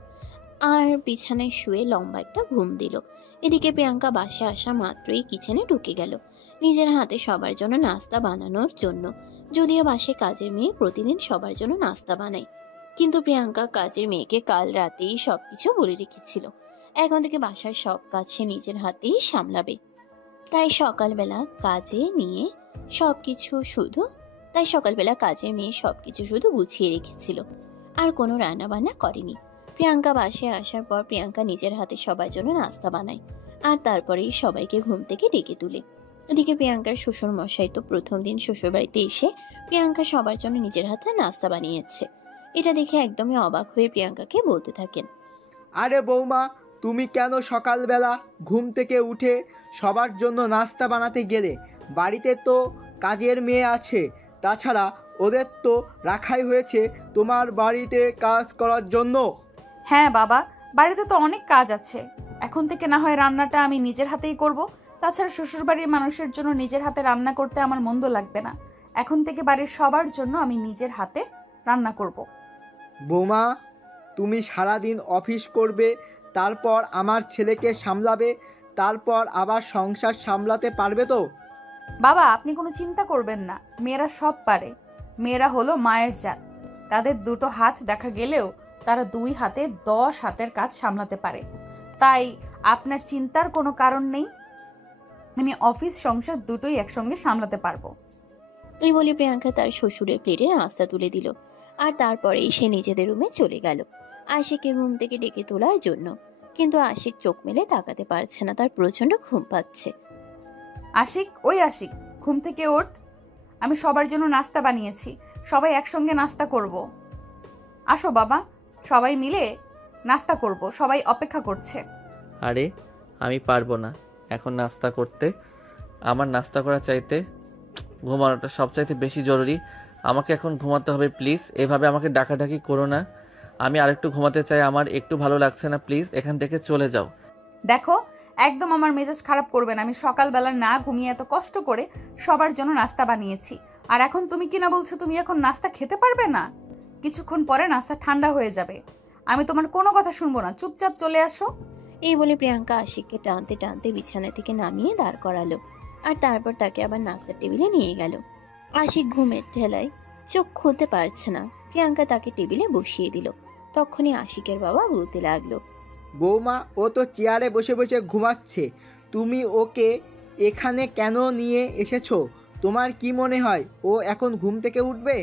আর বিছানায় শুয়ে লম্বা একটা ঘুম দিল। এদিকে প্রিয়াঙ্কা বাসায় আসা মাত্রই কিচেনে ঢুকে গেল নিজের হাতে সবার জন্য নাস্তা বানানোর জন্য। যদিও বাসায় কাজের মেয়ে প্রতিদিন সবার জন্য নাস্তা বানায়, কিন্তু প্রিয়াঙ্কা কাজের মেয়েকে কাল রাতেই সবকিছু বলে রেখেছিল এখন থেকে বাসার সব কাজ সে নিজের হাতেই সামলাবে। তাই সকালবেলা কাজের মেয়ে সবকিছু শুধু গুছিয়ে রেখেছিল আর কোনো রান্না বান্না করেনি। প্রিয়াঙ্কা বাসায় আসার পর প্রিয়াঙ্কা নিজের হাতে সবার জন্য নাস্তা বানায় আর তারপরেই সবাইকে ঘুম থেকে ডেকে তুলে। এদিকে প্রিয়াঙ্কার শ্বশুর মশাই তো প্রথম দিন শ্বশুর বাড়িতে এসে প্রিয়াঙ্কা সবার জন্য নিজের হাতে নাস্তা বানিয়েছে। এটা দেখে একদমই অবাক হয়ে প্রিয়াঙ্কাকে বলতে থাকেন, আরে বৌমা, তুমি কেন সকালবেলা ঘুম থেকে উঠে সবার জন্য নাস্তা বানাতে গেলে? বাড়িতে তো কাজের মেয়ে আছে, তাছাড়া ওদের তো রাখাই হয়েছে তোমার বাড়িতে কাজ করার জন্য। হ্যাঁ বাবা, বাড়িতে তো অনেক কাজ আছে, এখন থেকে না হয় রান্নাটা আমি নিজের হাতেই করব। তাছাড়া শ্বশুরবাড়ির মানুষের জন্য নিজের হাতে রান্না করতে আমার মন্দ লাগবে না। এখন থেকে বাড়ির সবার জন্য আমি নিজের হাতে রান্না করব। বৌমা, তুমি সারাদিন অফিস করবে, তারপর আমার ছেলেকে সামলাবে, তারপর আবার সংসার সামলাতে পারবে তো? বাবা আপনি কোনো চিন্তা করবেন না, মেয়েরা সব পারে। মেয়েরা হলো মায়ের জাত, তাদের 2টো হাত দেখা গেলেও তারা 2 হাতে 10 হাতের কাজ সামলাতে পারে। তাই আপনার চিন্তার কোনো কারণ নেই, আমি অফিস সংসার দুটোই একসঙ্গে সামলাতে পারবো। এই বলে প্রিয়াঙ্কা তার শ্বশুরের প্লেটে নাস্তা তুলে দিল আর তারপরে সে নিজেদের রুমে চলে গেল আশিককে ঘুম থেকে ডেকে তোলার জন্য। কিন্তু আশিক চোখ মেলে তাকাতে পারছে না, তার প্রচন্ড ঘুম পাচ্ছে। আশিক, ওই আশিক, ঘুম থেকে ওঠ, আমি সবার জন্য নাস্তা বানিয়েছি, সবাই একসঙ্গে নাস্তা করব। আসো বাবা, সবাই মিলে নাস্তা করব, সবাই অপেক্ষা করছে। আরে আমি পারবো না এখন নাস্তা করতে, আমার নাস্তা করা চাইতে ঘুমানোটা সবচাইতে বেশি জরুরি। আমাকে এখন ঘুমাতে হবে প্লিজ। এভাবে আমাকে ডাকাডাকি করো না। আমি আরেকটু ঘুমাতে চাই, আমার একটু ভালো লাগছে না, প্লিজ এখান থেকে চলে যাও। দেখো, একদম আমার মেজাজ খারাপ করবেন। আমি সকালবেলা না ঘুমিয়ে এত কষ্ট করে সবার জন্য নাস্তা বানিয়েছি, আর এখন তুমি কিনা বলছো তুমি এখন নাস্তা খেতে পারবে না? কিছুক্ষণ পরে নাস্তা ঠান্ডা হয়ে যাবে। আমি তোমার কোনো কথা শুনবো না, চুপচাপ চলে আসো। এই বলে প্রিয়াঙ্কা আশিককে টানতে টানতে বিছানা থেকে নামিয়ে দাঁড় করালো, আর তারপর তাকে আবার নাস্তার টেবিলে নিয়ে গেল। আশিক ঘুমের ঠেলায় চোখ খুলতে পারছে না। প্রিয়াঙ্কা তাকে টেবিলে বসিয়ে দিল। তখনই আশিকের বাবা বলতে লাগলো, বৌমা, ও তো চেয়ারে বসে বসে ঘুমাচ্ছে, তুমি ওকে এখানে কেন নিয়ে এসেছো? তোমার কি মনে হয় ও এখন ঘুম থেকে উঠবে?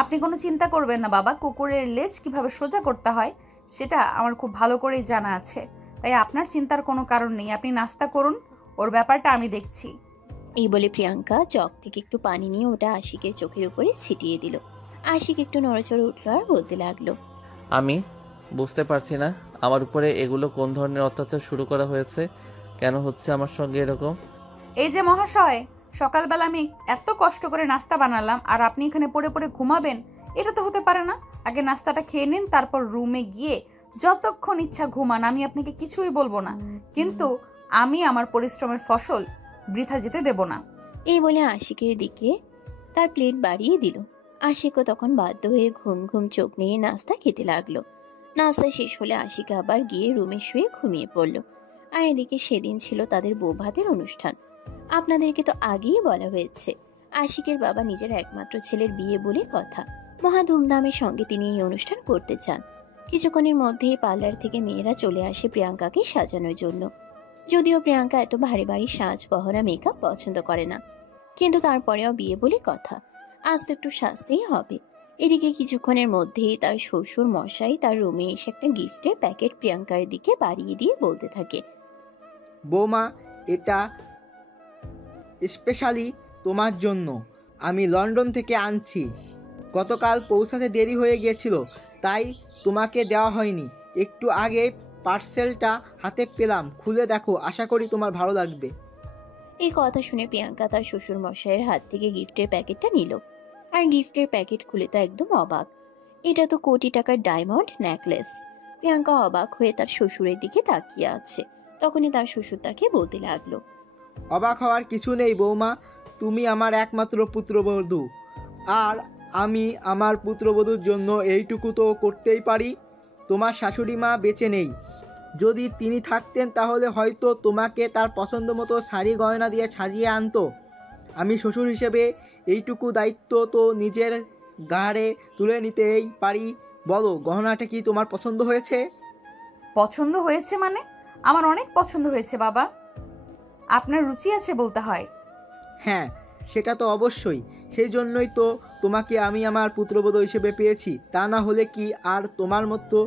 আপনি কোনো চিন্তা করবেন না বাবা, কুকুরের লেজ কিভাবে সোজা করতে হয় সেটা আমার খুব ভালো করেই জানা আছে, তাই আপনার চিন্তার কোনো কারণ নেই। আপনি নাস্তা করুন, ওর ব্যাপারটা আমি দেখছি। এই বলে প্রিয়াঙ্কা জগ থেকে একটু পানি নিয়ে ওটা আশিকের চোখের উপরে ছিটিয়ে দিল। আশিক একটু নড়েচড়ে উঠলো আর বলতে লাগলো, আমি বুঝতে পারছি না আমার উপরে এগুলো কোন ধরনের অত্যাচার শুরু করা হয়েছে, কেন হচ্ছে আমার সঙ্গে এরকম? এই যে মহাশয়, সকালবেলা আমি এত কষ্ট করে নাস্তা বানালাম আর আপনি এখানে পড়ে পড়ে ঘুমাবেন? এটা তো হতে পারে না। আগে নাস্তাটা খেয়ে নিন, তারপর রুমে গিয়ে যতক্ষণ ইচ্ছা ঘুমান, আমি আপনাকে কিছুই বলবো না, কিন্তু আমি আমার পরিশ্রমের ফসল বৃথা যেতে দেব না। এই বলে আশিকের দিকে তার প্লেট বাড়িয়ে দিল। আশিকও তখন বাধ্য হয়ে ঘুম ঘুম চোখ নিয়ে নাস্তা খেতে লাগলো। নাস্তা শেষ হলে আশিক আবার গিয়ে রুমে শুয়ে ঘুমিয়ে পড়ল। আর এদিকে সেদিন ছিল তাদের বৌভাতের অনুষ্ঠান। আপনাদেরকে তো আগেই বলা হয়েছে, আশিকের বাবা নিজের একমাত্র ছেলের বিয়ে বলে কথা। মহা ধুমধামের সঙ্গে তিনি এই অনুষ্ঠান করতে চান। কিছুক্ষণের মধ্যেই পার্লার থেকে মেয়েরা চলে আসে প্রিয়াঙ্কাকে সাজানোর জন্য। যদিও প্রিয়াঙ্কা এত ভারী ভারী সাজ গহনা মেকআপ পছন্দ করে না, কিন্তু তারপরেও বিয়ে বলে কথা, আজ তো একটু সাজতেই হবে। এদিকে কিছুক্ষণের মধ্যেই তার শ্বশুর মশাই তার রুমে এসে একটা গিফটের প্যাকেট প্রিয়াঙ্কার দিকে বাড়িয়ে দিয়ে বলতে থাকে, বৌমা, এটা স্পেশালি তোমার জন্য, আমি লন্ডন থেকে আনছি। গতকাল পৌঁছাতে দেরি হয়ে গিয়েছিল, তাই তোমাকে দেওয়া হয়নি। একটু আগে পার্সেলটা হাতে পেলাম, খুলে দেখো, আশা করি তোমার ভালো লাগবে। এই কথা শুনে প্রিয়াঙ্কা তার শ্বশুর মশাইয়ের হাত থেকে গিফটের প্যাকেটটা নিল। আর গিফটের প্যাকেট খুলে তো একদম অবাক। এটা তো কোটি টাকার ডায়মন্ড নেকলেস। প্রিয়াঙ্কা অবাক হয়ে তার শ্বশুরের দিকে তাকিয়ে আছে। তখনই তার শ্বশুর তাকে বলতে লাগলো, অবাক হওয়ার কিছু নেই বৌমা, তুমি আমার একমাত্র পুত্রবধূ, আর আমি আমার পুত্রবধূর জন্য এইটুকু তো করতেই পারি। তোমার শাশুড়ি মা বেঁচে নেই, যদি তিনি থাকতেন তাহলে হয়তো তোমাকে তার পছন্দ মতো শাড়ি গয়না দিয়ে সাজিয়ে আনতো। আমি শ্বশুর হিসেবে এইটুকু দায়িত্ব তো নিজের ঘাড়ে তুলে নিতেই পারি। বলো, গহনাটা কি তোমার পছন্দ হয়েছে? পছন্দ হয়েছে মানে? আমার অনেক পছন্দ হয়েছে বাবা। আপনার রুচি আছে বলতে হয়। হ্যাঁ, সেটা তো অবশ্যই, সেই জন্যই তো তোমাকে আমি আমার পুত্রবধূ হিসেবে পেয়েছি। তা না হলে কি আর তোমার মতো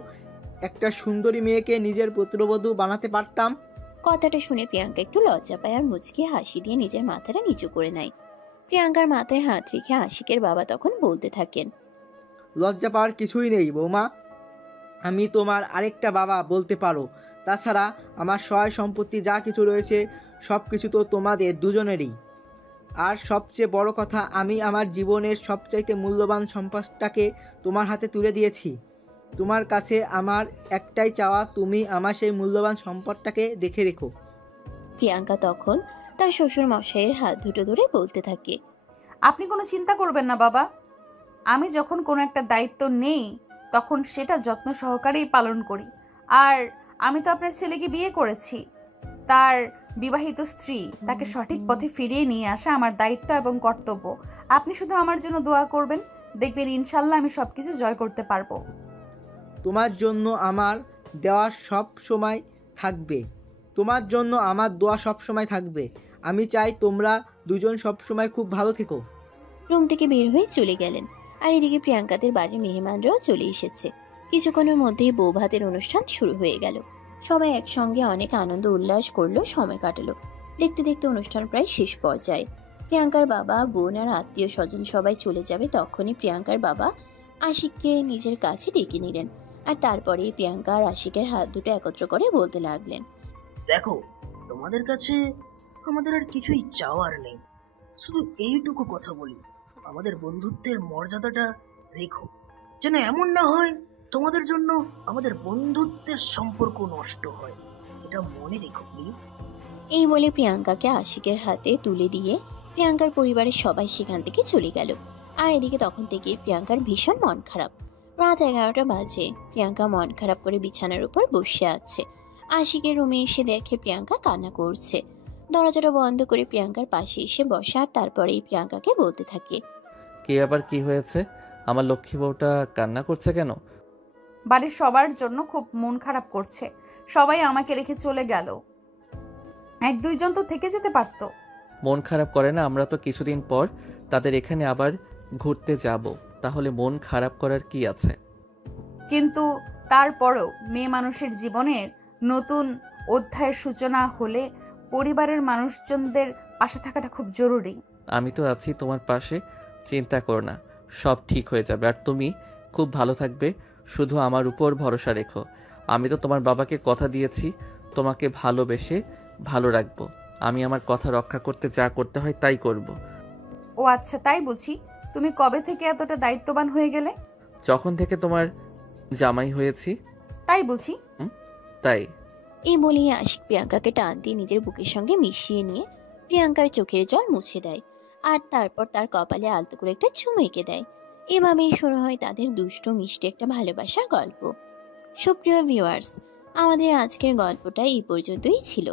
একটা সুন্দরী মেয়েকে নিজের পুত্রবধূ বানাতে পারতাম? কথাটা শুনে প্রিয়াঙ্কা একটু লজ্জা পায় আর মুচকি হাসি দিয়ে নিজের মাথাটা নিচু করে নেয়। প্রিয়াঙ্কার মাথায় হাত রেখে আশিকের বাবা তখন বলতে থাকেন, লজ্জা পাওয়ার কিছুই নেই বৌমা, আমি তোমার আরেকটা বাবা বলতে পারো। তাছাড়া আমার সয় সম্পত্তি যা কিছু রয়েছে সব কিছু তো তোমাদের দুজনেরই। আর সবচেয়ে বড় কথা, আমি আমার জীবনের সবচাইতে মূল্যবান সম্পদটাকে তোমার হাতে তুলে দিয়েছি। তোমার কাছে আমার একটাই চাওয়া, তুমি আমার সেই মূল্যবান সম্পদটাকে দেখে রেখো। প্রিয়াঙ্কা তখন তার শ্বশুর মশাইয়ের হাত দুটো ধরে বলতে থাকে, আপনি কোনো চিন্তা করবেন না বাবা, আমি যখন কোনো একটা দায়িত্ব নেই তখন সেটা যত্ন সহকারেই পালন করি। আর আমি তো আপনার ছেলেকে বিয়ে করেছি, তার বিবাহিত স্ত্রী, তাকে সঠিক পথে ফিরিয়ে নিয়ে আসা আমার দায়িত্ব এবং কর্তব্য। আপনি শুধু আমার জন্য দোয়া করবেন, দেখবেন ইনশাল্লাহ আমি সব কিছু জয় করতে পারবো। তোমার জন্য আমার দেওয়া সব সময় থাকবে, তোমার জন্য আমার দোয়া সব সময় থাকবে। আমি চাই তোমরা দুজন সব সময় খুব ভালো থেকো। রুম থেকে বের হয়ে চলে গেলেন। আর এদিকে প্রিয়াঙ্কাদের বাড়ির মেহমানরাও চলে এসেছে। কিছুক্ষণের মধ্যেই বৌভাতের অনুষ্ঠান শুরু হয়ে গেল। সবাই একসঙ্গে অনেক আনন্দ উল্লাস করলো, সময় কাটালো। দেখতে দেখতে অনুষ্ঠান প্রায় শেষ পর্যায়ে। প্রিয়াঙ্কার বাবা, বোন আর আত্মীয় স্বজন সবাই চলে যাবে তখনই প্রিয়াঙ্কার বাবা আশিককে নিজের কাছে ডেকে নিলেন। আর তারপরে প্রিয়াঙ্কা আর আশিকের হাত দুটো একত্র করে বলতে লাগলেন, দেখো, তোমাদের কাছে আমাদের আর কিছুই চাওয়ার নেই। শুধু এইটুকু কথা বলি, আমাদের বন্ধুত্বের মর্যাদাটা রেখো, যেন এমন না হয় তোমাদের জন্য আমাদের বন্ধুত্বের সম্পর্ক নষ্ট হয়। এটা মনে রেখো প্লিজ। এই বলে প্রিয়াঙ্কাকে আশিকের হাতে তুলে দিয়ে প্রিয়াঙ্কার পরিবারের সবাই সেখান থেকে চলে গেল। আর এদিকে তখন থেকে প্রিয়াঙ্কার ভীষণ মন খারাপ। রাত 11টা বাজে। প্রিয়াঙ্কা মন খারাপ করে বিছানার উপর বসে আছে। আশিকের রুমে এসে দেখে প্রিয়াঙ্কা কান্না করছে। দরজাটা বন্ধ করে প্রিয়াঙ্কার পাশে এসে বসে আর তারপরেই প্রিয়াঙ্কাকে বলতে থাকে, কি আবার কি হয়েছে? আমার লক্ষ্মী বউটা কান্না করছে কেন? বাড়ির সবার জন্য খুব মন খারাপ করছে। সবাই আমাকে রেখে চলে গেল। 1-2 জন তো থেকে যেতে পারতো। মন খারাপ করে না, আমরা তো কিছুদিন পর তাদের এখানে আবার ঘুরতে যাব, তাহলে মন খারাপ করার কি আছে? কিন্তু তারপরেও মেয়ে মানুষের জীবনের নতুন অধ্যায়ের সূচনা হলে পরিবারের মানুষজনদের পাশে থাকাটা খুব জরুরি। আমি তো আছি তোমার পাশে, চিন্তা করো না, সব ঠিক হয়ে যাবে। আর তুমি খুব ভালো থাকবে, শুধু আমার উপর ভরসা রেখো। আমি তো তোমার বাবাকে কথা দিয়েছি তোমাকে ভালোবেসে ভালো রাখবো। আমি আমার কথা রক্ষা করতে যা করতে হয় তাই করব। ও আচ্ছা, তাই বুঝি। তুমি কবে থেকে এতটা দায়িত্ববান হয়ে গেলে? যখন থেকে তোমার জামাই হয়েছি। তাই বুঝি। তাই। এই বলেই আশিক প্রিয়াঙ্কাকে টান দিয়ে নিজের বুকের সঙ্গে মিশিয়ে নিয়ে প্রিয়াঙ্কার চোখের জল মুছে দেয় আর তারপর তার কপালে আলতো করে একটা চুমু এঁকে দেয়। এভাবেই শুরু হয় তাদের দুষ্ট মিষ্টি একটা ভালোবাসার গল্প। সুপ্রিয় ভিউয়ার্স, আমাদের আজকের গল্পটা এই পর্যন্তই ছিল।